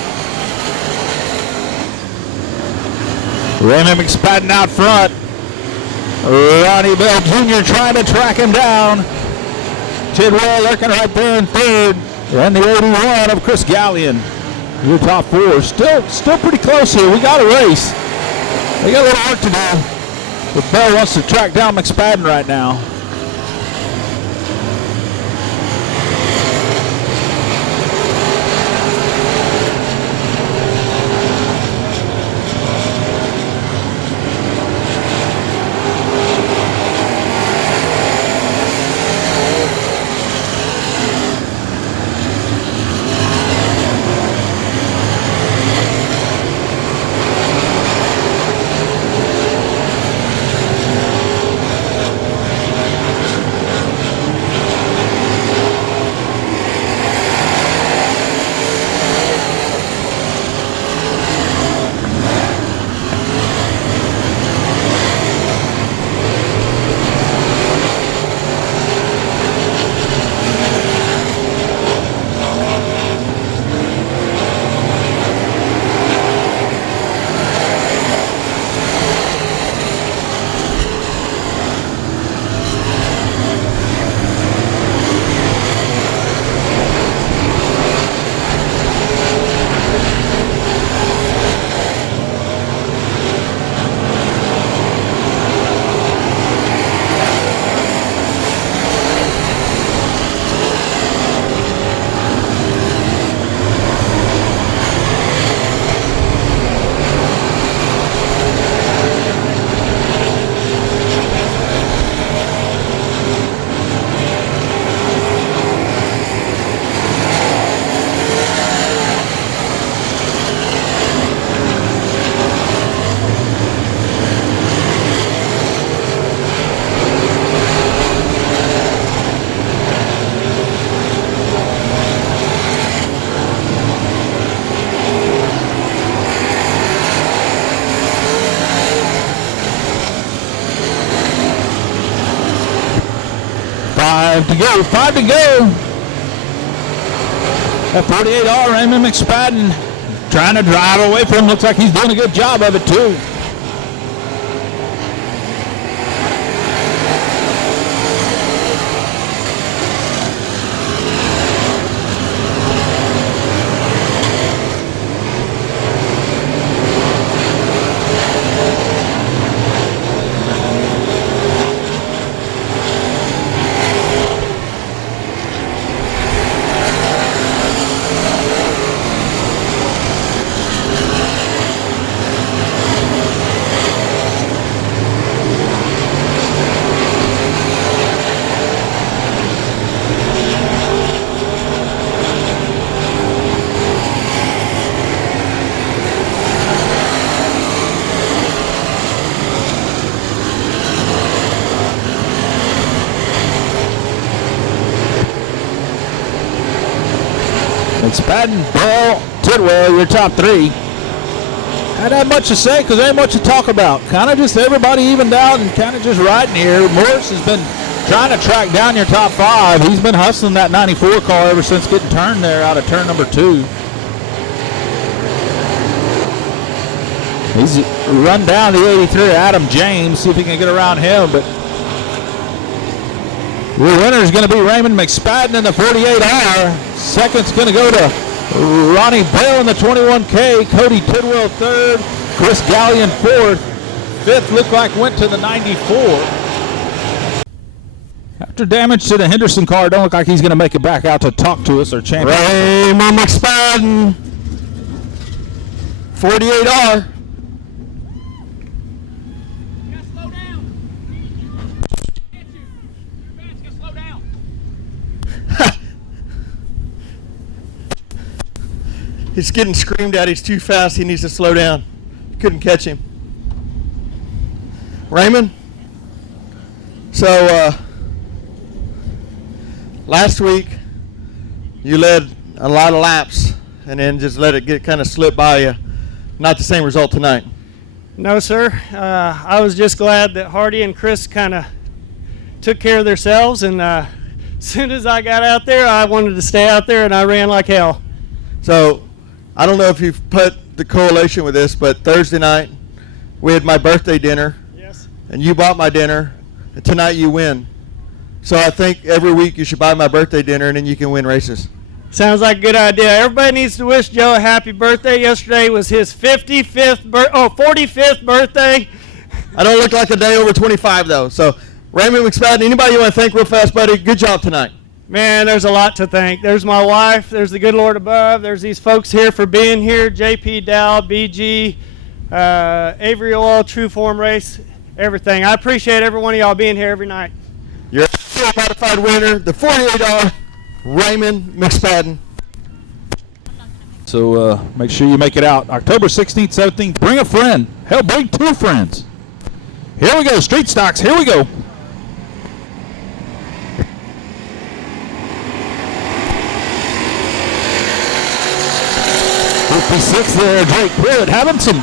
Raymond McSpadden out front. Ronnie Bell Jr. trying to track him down. Tidwell lurking right there in 3rd. And the 81 of Chris Gallion. Your top 4. Still pretty close here. We got a race. They got a little work to do. But Bell wants to track down McSpadden right now. Five to go. That 48R, Raymond McSpadden trying to drive away from him. Looks like he's doing a good job of it too. McSpadden, Bell, Tidwell, your top 3. Not that much to say because there ain't much to talk about. Kind of just everybody evened out and kind of just riding here. Morris has been trying to track down your top 5. He's been hustling that 94 car ever since getting turned there out of turn number 2. He's run down the 83, Adam James, see if he can get around him, but the winner is going to be Raymond McSpadden in the 48R. Second's going to go to Ronnie Bell in the 21K, Cody Tidwell third, Chris Gallion fourth. Fifth looked like went to the 94. After damage to the Henderson car, don't look like he's going to make it back out to talk to us or champion. Raymond McSpadden, 48R. He's getting screamed at. He's too fast. He needs to slow down. Couldn't catch him. Raymond, so last week you led a lot of laps and then just let it kind of slip by you. Not the same result tonight. No, sir. I was just glad that Hardy and Chris kind of took care of themselves, and as soon as I got out there, I wanted to stay out there, and I ran like hell. So I don't know if you've put the correlation with this, but Thursday night we had my birthday dinner. Yes. And you bought my dinner, and tonight you win. So I think every week you should buy my birthday dinner, and then you can win races. Sounds like a good idea. Everybody needs to wish Joe a happy birthday. Yesterday was his 45th birthday. I don't look like a day over 25, though. So Raymond McSpadden, anybody you want to thank real fast, buddy? Good job tonight. Man, there's a lot to thank. There's my wife. There's the good Lord above. There's these folks here for being here. JP Dow, BG, Avery Oil, True Form Race, everything. I appreciate every one of y'all being here every night. You're a modified winner, the 48R, Raymond McSpadden. So make sure you make it out. October 16th, 17th, bring a friend. Hell, bring two friends. Here we go, street stocks, here we go. 56 there, Drake Pruitt having some,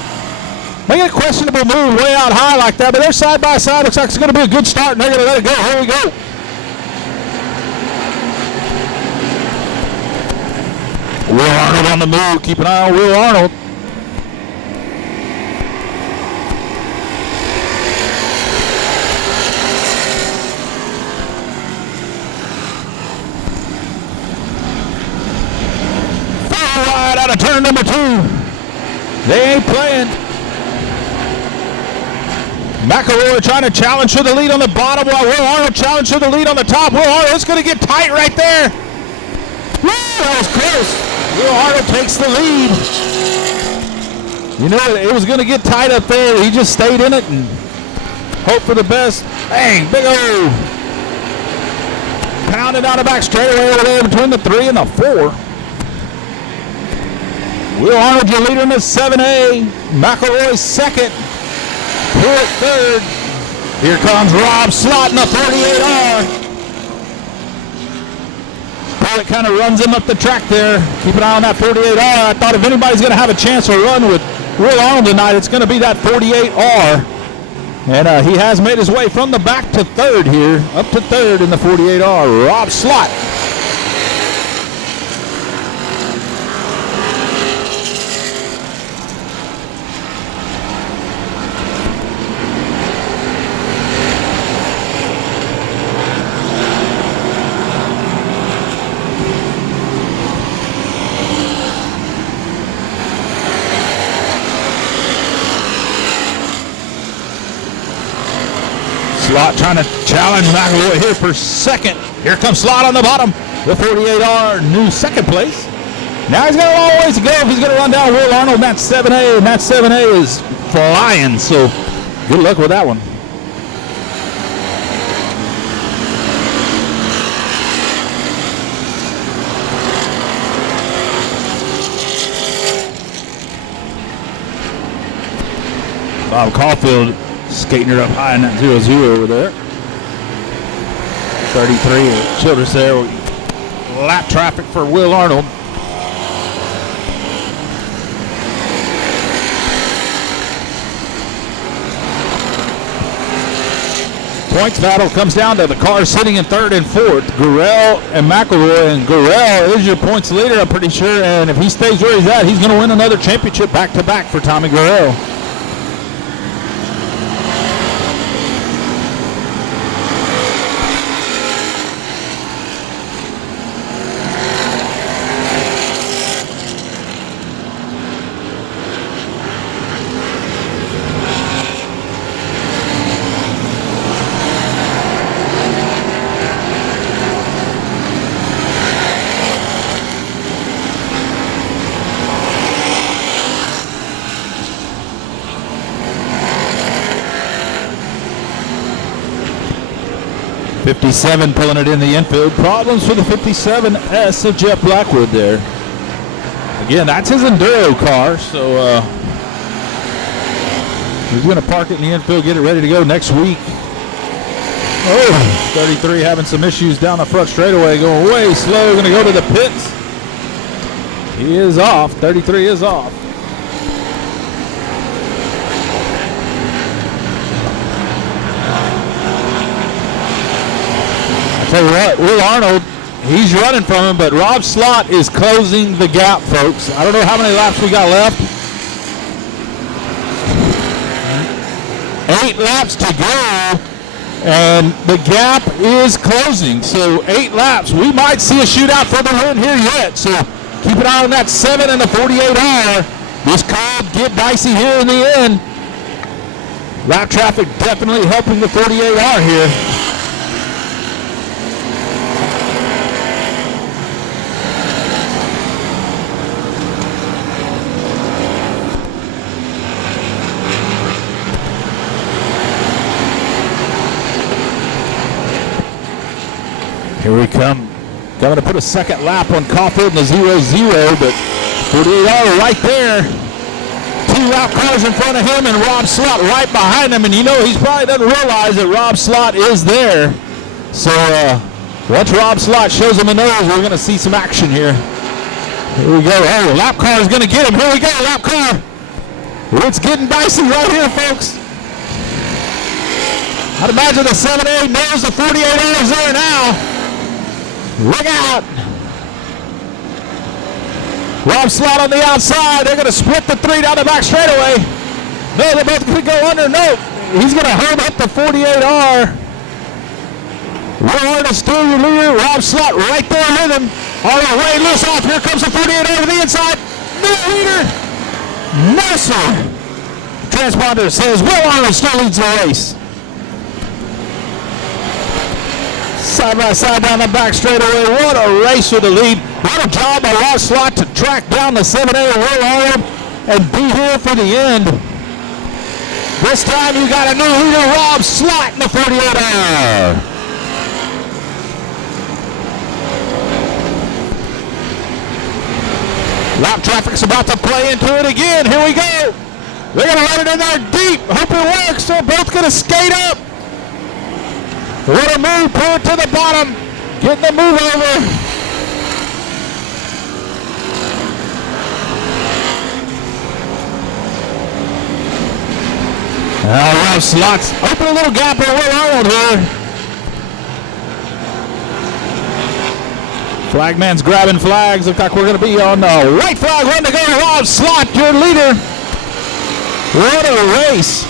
making a questionable move way out high like that, but they're side by side. Looks like it's going to be a good start, and they're going to let it go. Here we go. Will Arnold on the move. Keep an eye on Will Arnold. Far wide out of turn number 2. They ain't playing. McElroy trying to challenge for the lead on the bottom while Will Arnold challenge for the lead on the top. Will Arnold's going to get tight right there. Woo, that was close. Will Arnold takes the lead. You know, it was going to get tight up there. He just stayed in it and hope for the best. Bang, big O. Pounded down the back straightaway over there between the 3 and the 4. Will Arnold, your leader in the 7A. McElroy second. Pruitt third. Here comes Rob Slott in the 48R. Pruitt kind of runs him up the track there. Keep an eye on that 48R. I thought if anybody's going to have a chance to run with Will Arnold tonight, it's going to be that 48R. And he has made his way from the back to third here, up to third in the 48R. Rob Slott. Slott trying to challenge McElroy here for second. Here comes Slott on the bottom. The 48R, new second place. Now he's got a long ways to go if he's going to run down Will Arnold in that 7A, and that 7A is flying, so good luck with that one. Bob Caulfield skating her up high in that 0-0 over there. 33 Childress there. Lap traffic for Will Arnold. Points battle comes down to the cars sitting in third and fourth. Gurrell and McElroy. And Gurrell is your points leader, I'm pretty sure. And if he stays where he's at, he's going to win another championship back-to-back for Tommy Gurrell. 57 pulling it in the infield. Problems for the 57S of Jeff Blackwood there. Again, that's his Enduro car, so he's going to park it in the infield, get it ready to go next week. Oh, 33 having some issues down the front straightaway, going way slow, going to go to the pits. He is off. 33 is off. Tell you what, Will Arnold, he's running from him, but Rob Slott is closing the gap, folks. I don't know how many laps we got left. 8 laps to go, and the gap is closing. So 8 laps, we might see a shootout for the win here yet. So keep an eye on that 7 and the 48R. This could get dicey here in the end. Lap traffic definitely helping the 48R here. Here we come. Going to put a second lap on Caulfield in the 0-0, but 48R right there. 2 lap cars in front of him and Rob Slott right behind him, and you know he's probably doesn't realize that Rob Slott is there. So once Rob Slott shows him a nose, we're going to see some action here. Here we go. Oh, lap car is going to get him. Here we go, lap car. It's getting dicey right here, folks. I'd imagine the 7A knows the 48R is there now. Look out. Rob Slott on the outside. They're going to split the 3 down the back straightaway. No, they're both going to go under. No, he's going to hold up the 48R. Will Arnold still your leader. Rob Slott right there with him. All right, way loose off. Here comes the 48R to the inside. New leader. No, sir. Transponder says Will Arnold still leads the race. Side by side down the back straightaway. What a race with the lead. What a job by Rob Slott to track down the 7A of Will Arnold and be here for the end. This time you got a new leader, Rob Slott in the 48R. Lap traffic's about to play into it again. Here we go. They're going to let it in there deep. Hope it works. They're both going to skate up. What a move. Pull it to the bottom. Getting the move over. Now Rob Slott's open a little gap on Will Arnold here. Flagman's grabbing flags. Looks like we're going to be on the white flag. Run to go. Rob Slott, your leader. What a race.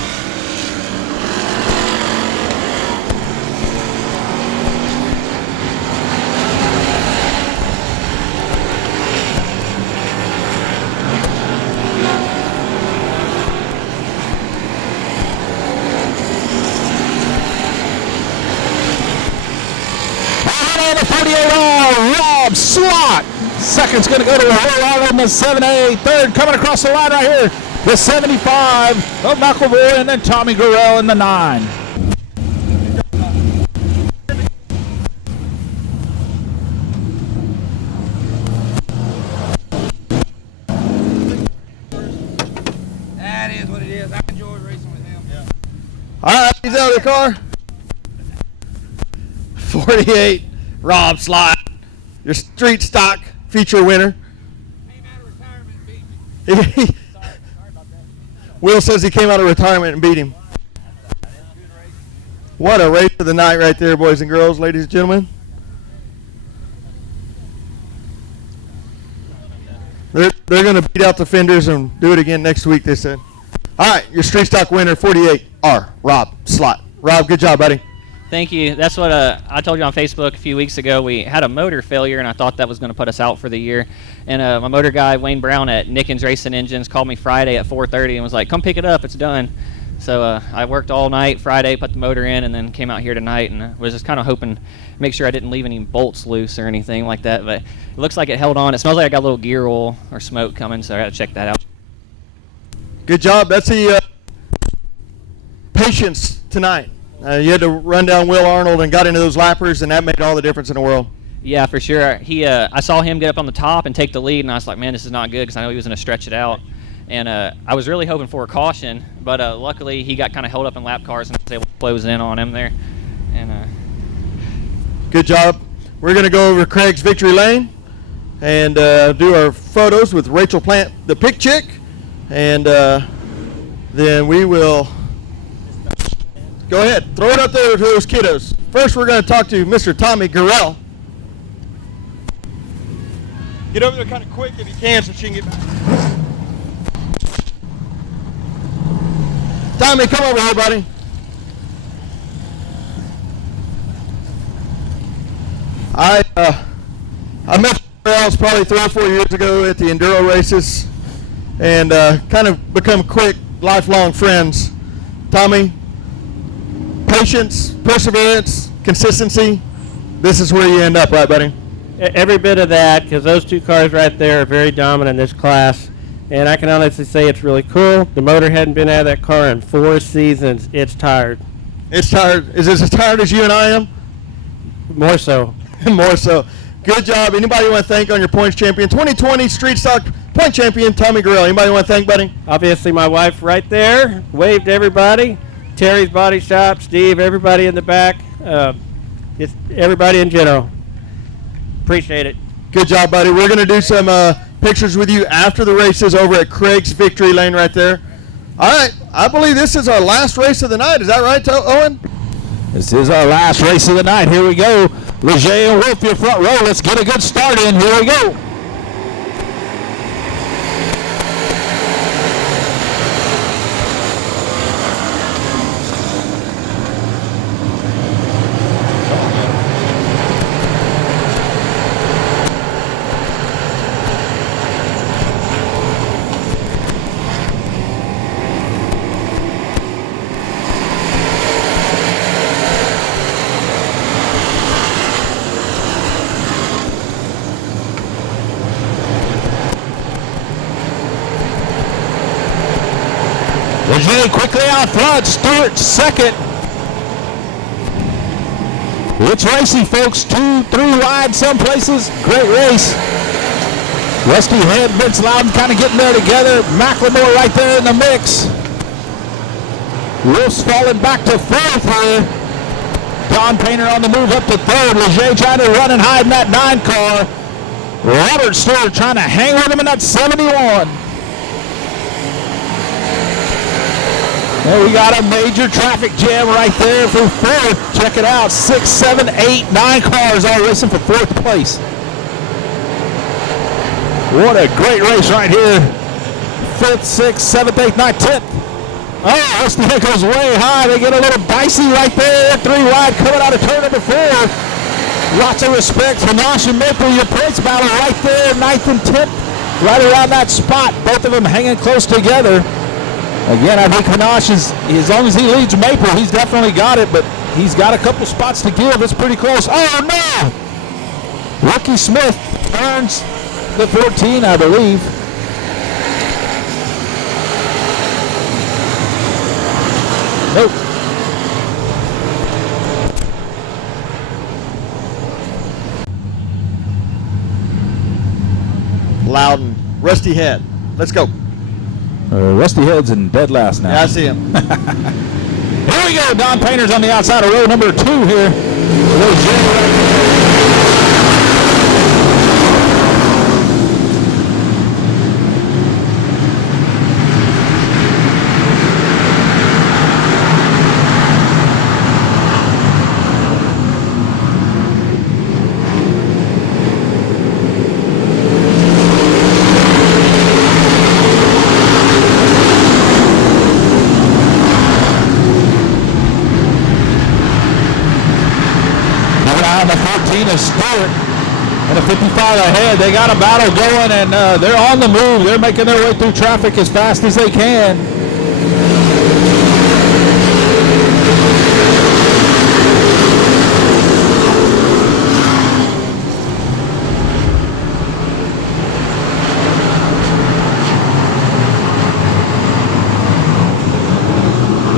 Rob Slott. Second's going to go to Will Arnold in the 7A. Third coming across the line right here. The 75 of McElroy, and then Tommy Gurrell in the 9. That is what it is. I enjoy racing with him. Yeah. All right, he's out of the car. 48, Rob Slott, your street stock feature winner. Came out of retirement and beat me. Sorry about that. Will says he came out of retirement and beat him. What a race of the night right there, boys and girls, ladies and gentlemen. They're going to beat out the fenders and do it again next week, they said. All right, your street stock winner, 48R, Rob Slott. Rob, good job, buddy. Thank you. That's what I told you on Facebook a few weeks ago. We had a motor failure, and I thought that was going to put us out for the year. And my motor guy, Wayne Brown at Nickens Racing Engines, called me Friday at 4:30 and was like, come pick it up. It's done. So I worked all night Friday, put the motor in, and then came out here tonight and was just kind of hoping to make sure I didn't leave any bolts loose or anything like that. But it looks like it held on. It smells like I got a little gear oil or smoke coming, so I got to check that out. Good job. That's the patience tonight. You had to run down Will Arnold and got into those lappers, and that made all the difference in the world. Yeah, for sure. I saw him get up on the top and take the lead, and I was like, man, this is not good because I know he was going to stretch it out. And I was really hoping for a caution, but luckily he got kind of held up in lap cars and I was able to close in on him there. And good job. We're going to go over Craig's victory lane and do our photos with Rachel Plant, the pick chick, and then we will go ahead, throw it up there to those kiddos. First, we're going to talk to Mr. Tommy Gurrell. Get over there kind of quick if you can so she can get back. Tommy, come over here, buddy. I met Gurrell's probably 3 or 4 years ago at the enduro races and kind of become quick, lifelong friends. Tommy, patience, perseverance, consistency, this is where you end up, right, buddy? Every bit of that, because those 2 cars right there are very dominant in this class. And I can honestly say it's really cool. The motor hadn't been out of that car in 4 seasons. It's tired. It's tired. Is it as tired as you and I am? More so. More so. Good job. Anybody you want to thank on your points champion? 2020 Street Stock point champion, Tommy Gurrell. Anybody you want to thank, buddy? Obviously, my wife right there. Waved to everybody. Terry's Body Shop, Steve, everybody in the back. Just everybody in general. Appreciate it. Good job, buddy. We're going to do some pictures with you after the races over at Craig's victory lane right there. All right. I believe this is our last race of the night. Is that right, Owen? This is our last race of the night. Here we go. Leger and Wolf, your front row. Let's get a good start in. Here we go. Leger quickly out front, Stewart second. It's racy, folks. 2, 3 wide some places. Great race. Rusty Head, Vince Loudon kind of getting there together. McLemore right there in the mix. Wolf's falling back to 4th here. Don Painter on the move up to 3rd. Leger trying to run and hide in that 9 car. Robert Stewart trying to hang with him in that 71. And we got a major traffic jam right there for 4th. Check it out. 6, 7, 8, 9 cars all racing for 4th place. What a great race right here. 5th, 6th, 7th, 8th, 9th, 10th. Oh, Rusty Head goes way high. They get a little dicey right there. 3 wide coming out of turn number 4. Lots of respect for Nosh and Maple. Your points battle right there. 9th and 10th. Right around that spot. Both of them hanging close together. Again, I think Hanash is, as long as he leads Maple, he's definitely got it, but he's got a couple spots to give. It's pretty close. Oh, no! Ricky Smith earns the 14, I believe. Nope. Loudon, Rusty Head. Let's go. Rusty Head's in dead last now. Yeah, I see him. Here we go. Don Painter's on the outside of row number 2 here. Stewart and a 55 ahead. They got a battle going, and they're on the move. They're making their way through traffic as fast as they can.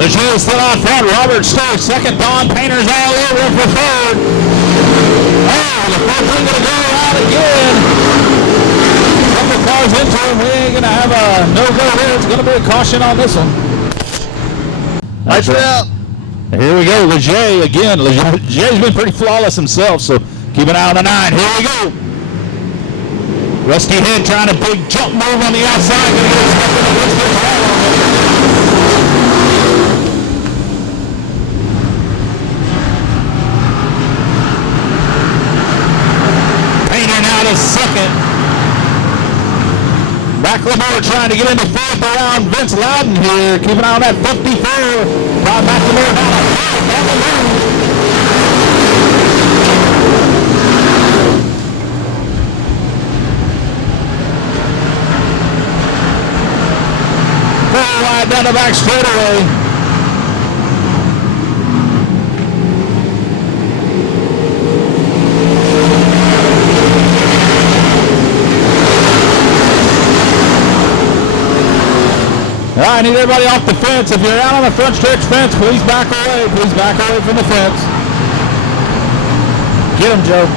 Leger still out front. Robert Stokes second. Don Painter's all over for third. Oh, the fourth one going to go out again. Couple cars into him. We ain't going to have a no-go here. It's going to be a caution on this one. Nice out. Here we go. Leger again. Leger's been pretty flawless himself, so keep an eye on the 9. Here we go. Rusty Head trying a big jump move on the outside. Gonna get stuck in the Painter now to second. McLemore trying to get into fourth around Vince Loudon here. Keep an eye on that 54. Todd McLemore down a fourth on the move. Wide down the back straightaway. All right, I need everybody off the fence. If you're out on the front stretch fence, please back away. Please back away from the fence. Get him, Joe.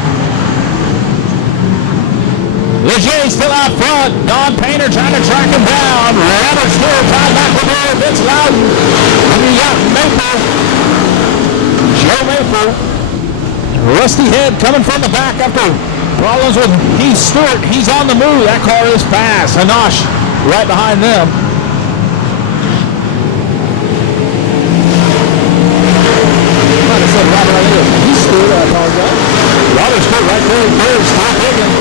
Leger still out front. Don Painter trying to track him down. Robert Stewart, Todd McLemore, Vince Loudon. And you got Maple. Joe Maple. Rusty Head coming from the back after problems with Heath Stewart. He's on the move. That car is fast. Hanash right behind them. Might have said Robert right here. Heath Stewart, I apologize. Robert Stewart right there. Third, still picking.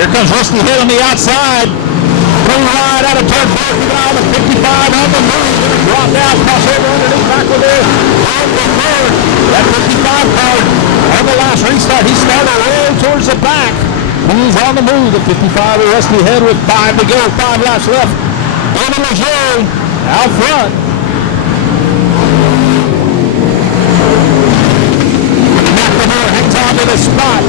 Here comes Rusty Head on the outside. Pretty wide out of turn 4. Keep an eye on the 55 on the move. Drop down, cross over underneath back with it. That 55 car on the last restart. He started way towards the back. He's on the move. The 55 of Rusty Head with 5 to go. 5 laps left. David Leger out front. McLemore hangs on to the spot.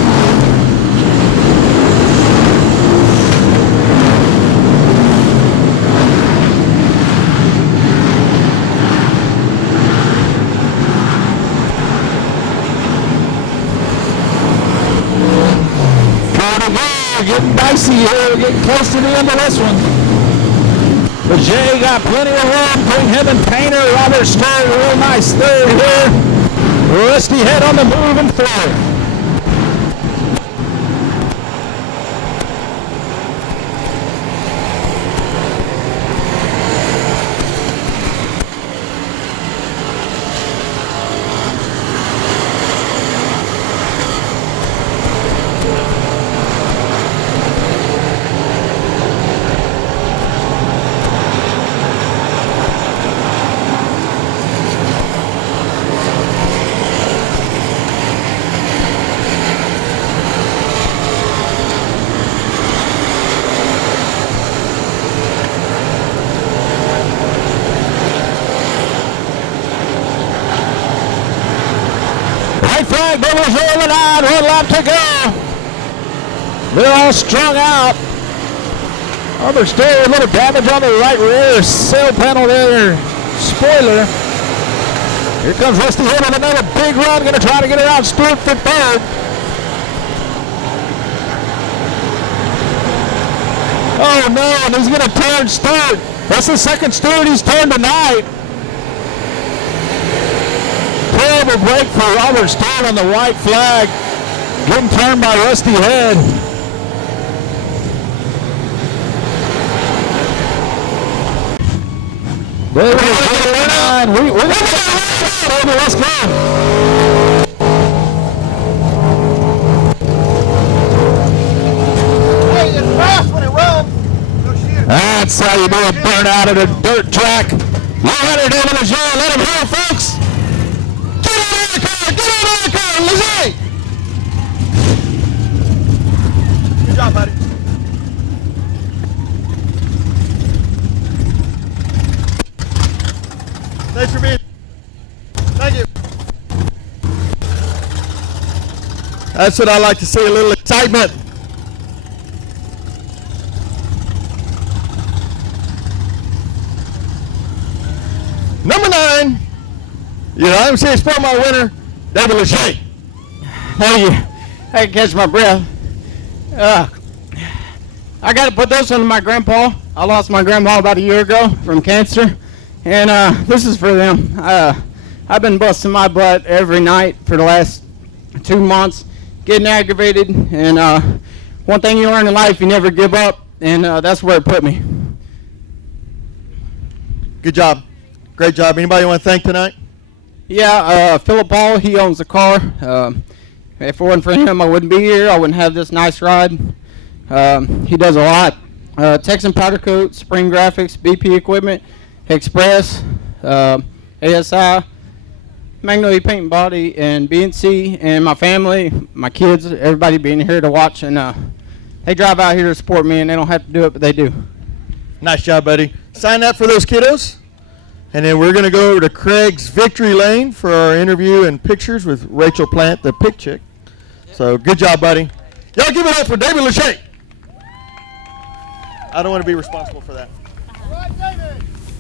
Getting dicey here. We're getting close to the end of this one. Leger got plenty of room between him and Painter. Robert Stewart, real nice third here. Rusty Head on the move and third. Flag, Bubbles over the 9, 1 lap to go. They're all strung out. Robert Stewart, a little damage on the right rear sail panel there, spoiler. Here comes Rusty Head with another big run, going to try to get around Stewart for third. Oh no, and he's going to turn Stewart. That's the second Stewart he's turned tonight. Terrible break for Robert Stewart on the white flag. Getting turned by Rusty Head. We're going to let's go. Hey, it's fast when it runs. That's how you do a burnout at a dirt track. Lowrider David Leger, let him hear, folks. Get out of the car, Leger. Good job, buddy. Thanks for being. Thank you. That's what I like to see, a little excitement. Number 9, I'm saying Sport my winner, David Leger. Thank you. I can catch my breath. I got to put this on my grandpa. I lost my grandpa about a year ago from cancer, and this is for them. I've been busting my butt every night for the last 2 months, getting aggravated, and one thing you learn in life, you never give up, and that's where it put me. Good job. Great job. Anybody you want to thank tonight? Yeah, Philip Paul, he owns the car. If it wasn't for him, I wouldn't be here. I wouldn't have this nice ride. He does a lot. Texan Powder Coat, Spring Graphics, BP Equipment, Express, ASI, Magnolia Paint and Body, and BNC, and my family, my kids, everybody being here to watch. And they drive out here to support me, and they don't have to do it, but they do. Nice job, buddy. Sign up for those kiddos. And then we're going to go over to Craig's Victory Lane for our interview and pictures with Rachel Plant, the pig chick. So good job, buddy. Y'all give it up for David Leger. I don't want to be responsible for that. All right, David.